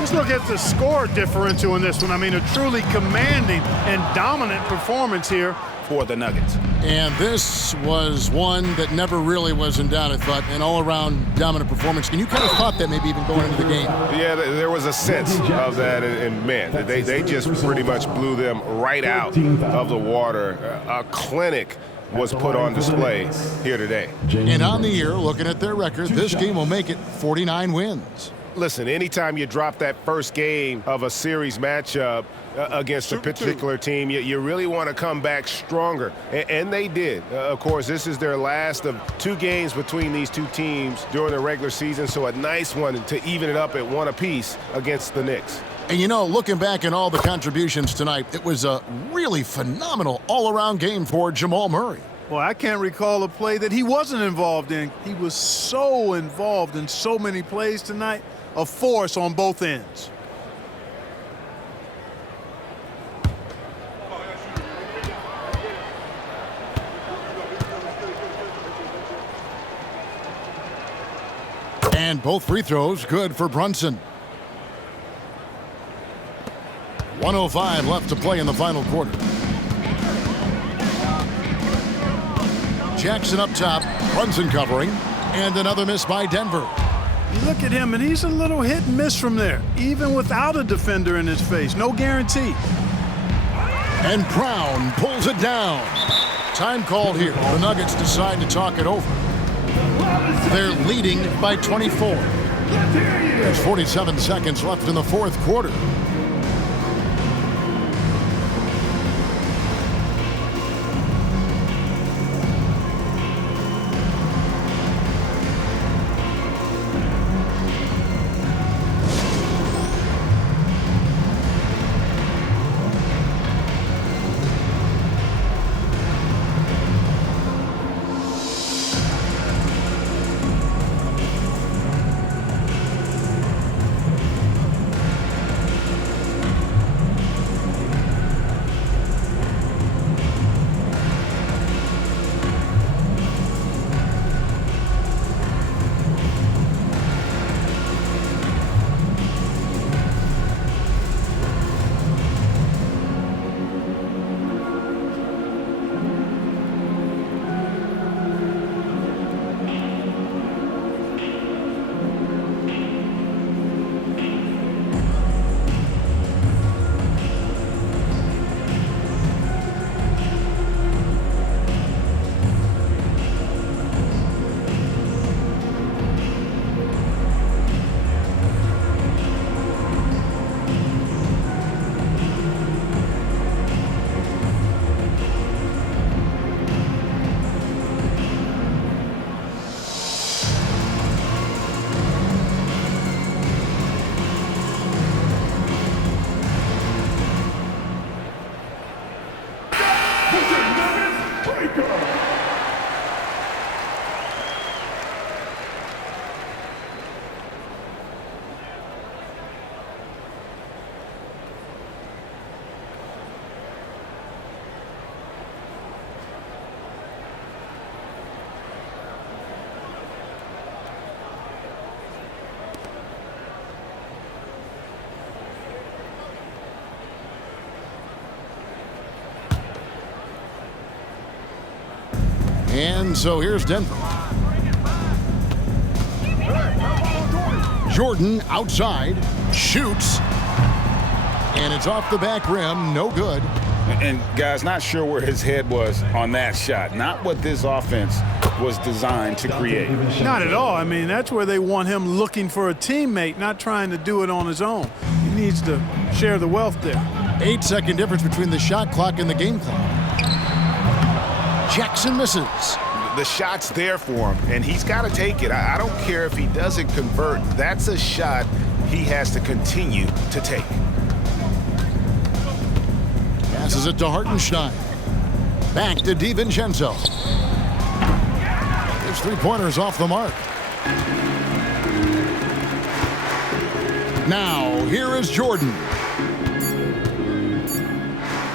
Let's look at the score differential in this one. I mean, a truly commanding and dominant performance here for the Nuggets. And this was one that never really was in doubt, I thought, an all-around dominant performance. And you kind of thought that maybe even going into the game. Yeah, there was a sense of that, and man, they just pretty much blew them right out of the water. A clinic was put on display here today. And on the year, looking at their record, this team will make it 49 wins. Listen, anytime you drop that first game of a series matchup against a particular team, you really want to come back stronger. And they did. Of course, this is their last of 2 games between these two teams during the regular season, so a nice one to even it up at 1 apiece against the Knicks. And you know, looking back at all the contributions tonight, it was a really phenomenal all-around game for Jamal Murray. Well, I can't recall a play that he wasn't involved in. He was so involved in so many plays tonight, a force on both ends. And both free throws good for Brunson. 1:05 left to play in the final quarter. Jackson up top, Brunson covering, and another miss by Denver. You look at him, and he's a little hit and miss from there, even without a defender in his face. No guarantee. And Brown pulls it down. Time called here. The Nuggets decide to talk it over. They're leading by 24. There's 47 seconds left in the fourth quarter. And so here's Denver. Jordan outside, shoots, and it's off the back rim, no good. And guys, not sure where his head was on that shot. Not what this offense was designed to create. Not at all. I mean, that's where they want him looking for a teammate, not trying to do it on his own. He needs to share the wealth there. 8-second difference between the shot clock and the game clock. Jackson misses. The shot's there for him, and he's got to take it. I don't care if he doesn't convert. That's a shot he has to continue to take. Passes it to Hartenstein. Back to DiVincenzo. His three-pointers off the mark. Now, here is Jordan.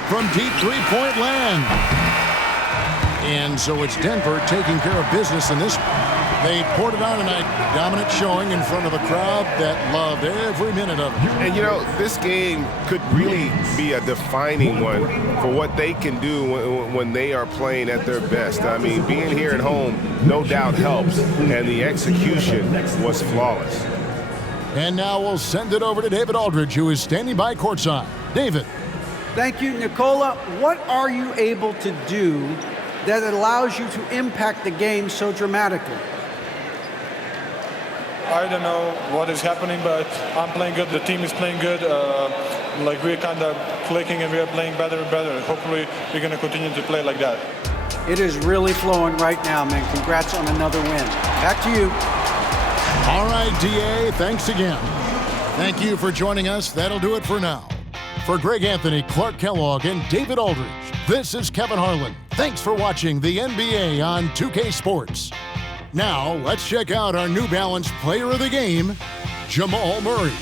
From deep three-point land. And so it's Denver taking care of business in this. They poured it on tonight. Dominant showing in front of a crowd that loved every minute of it. And, you know, this game could really be a defining one for what they can do when they are playing at their best. I mean, being here at home no doubt helps, and the execution was flawless. And now we'll send it over to David Aldridge, who is standing by courtside. David. Thank you, Nicola. What are you able to do that allows you to impact the game so dramatically? I don't know what is happening, but I'm playing good. The team is playing good. Like we're kind of clicking and we are playing better and better. Hopefully we're going to continue to play like that. It is really flowing right now, man. Congrats on another win. Back to you. All right, DA, thanks again. Thank you for joining us. That'll do it for now. For Greg Anthony, Clark Kellogg, and David Aldridge, this is Kevin Harlan. Thanks for watching the NBA on 2K Sports. Now, let's check out our New Balance Player of the Game, Jamal Murray.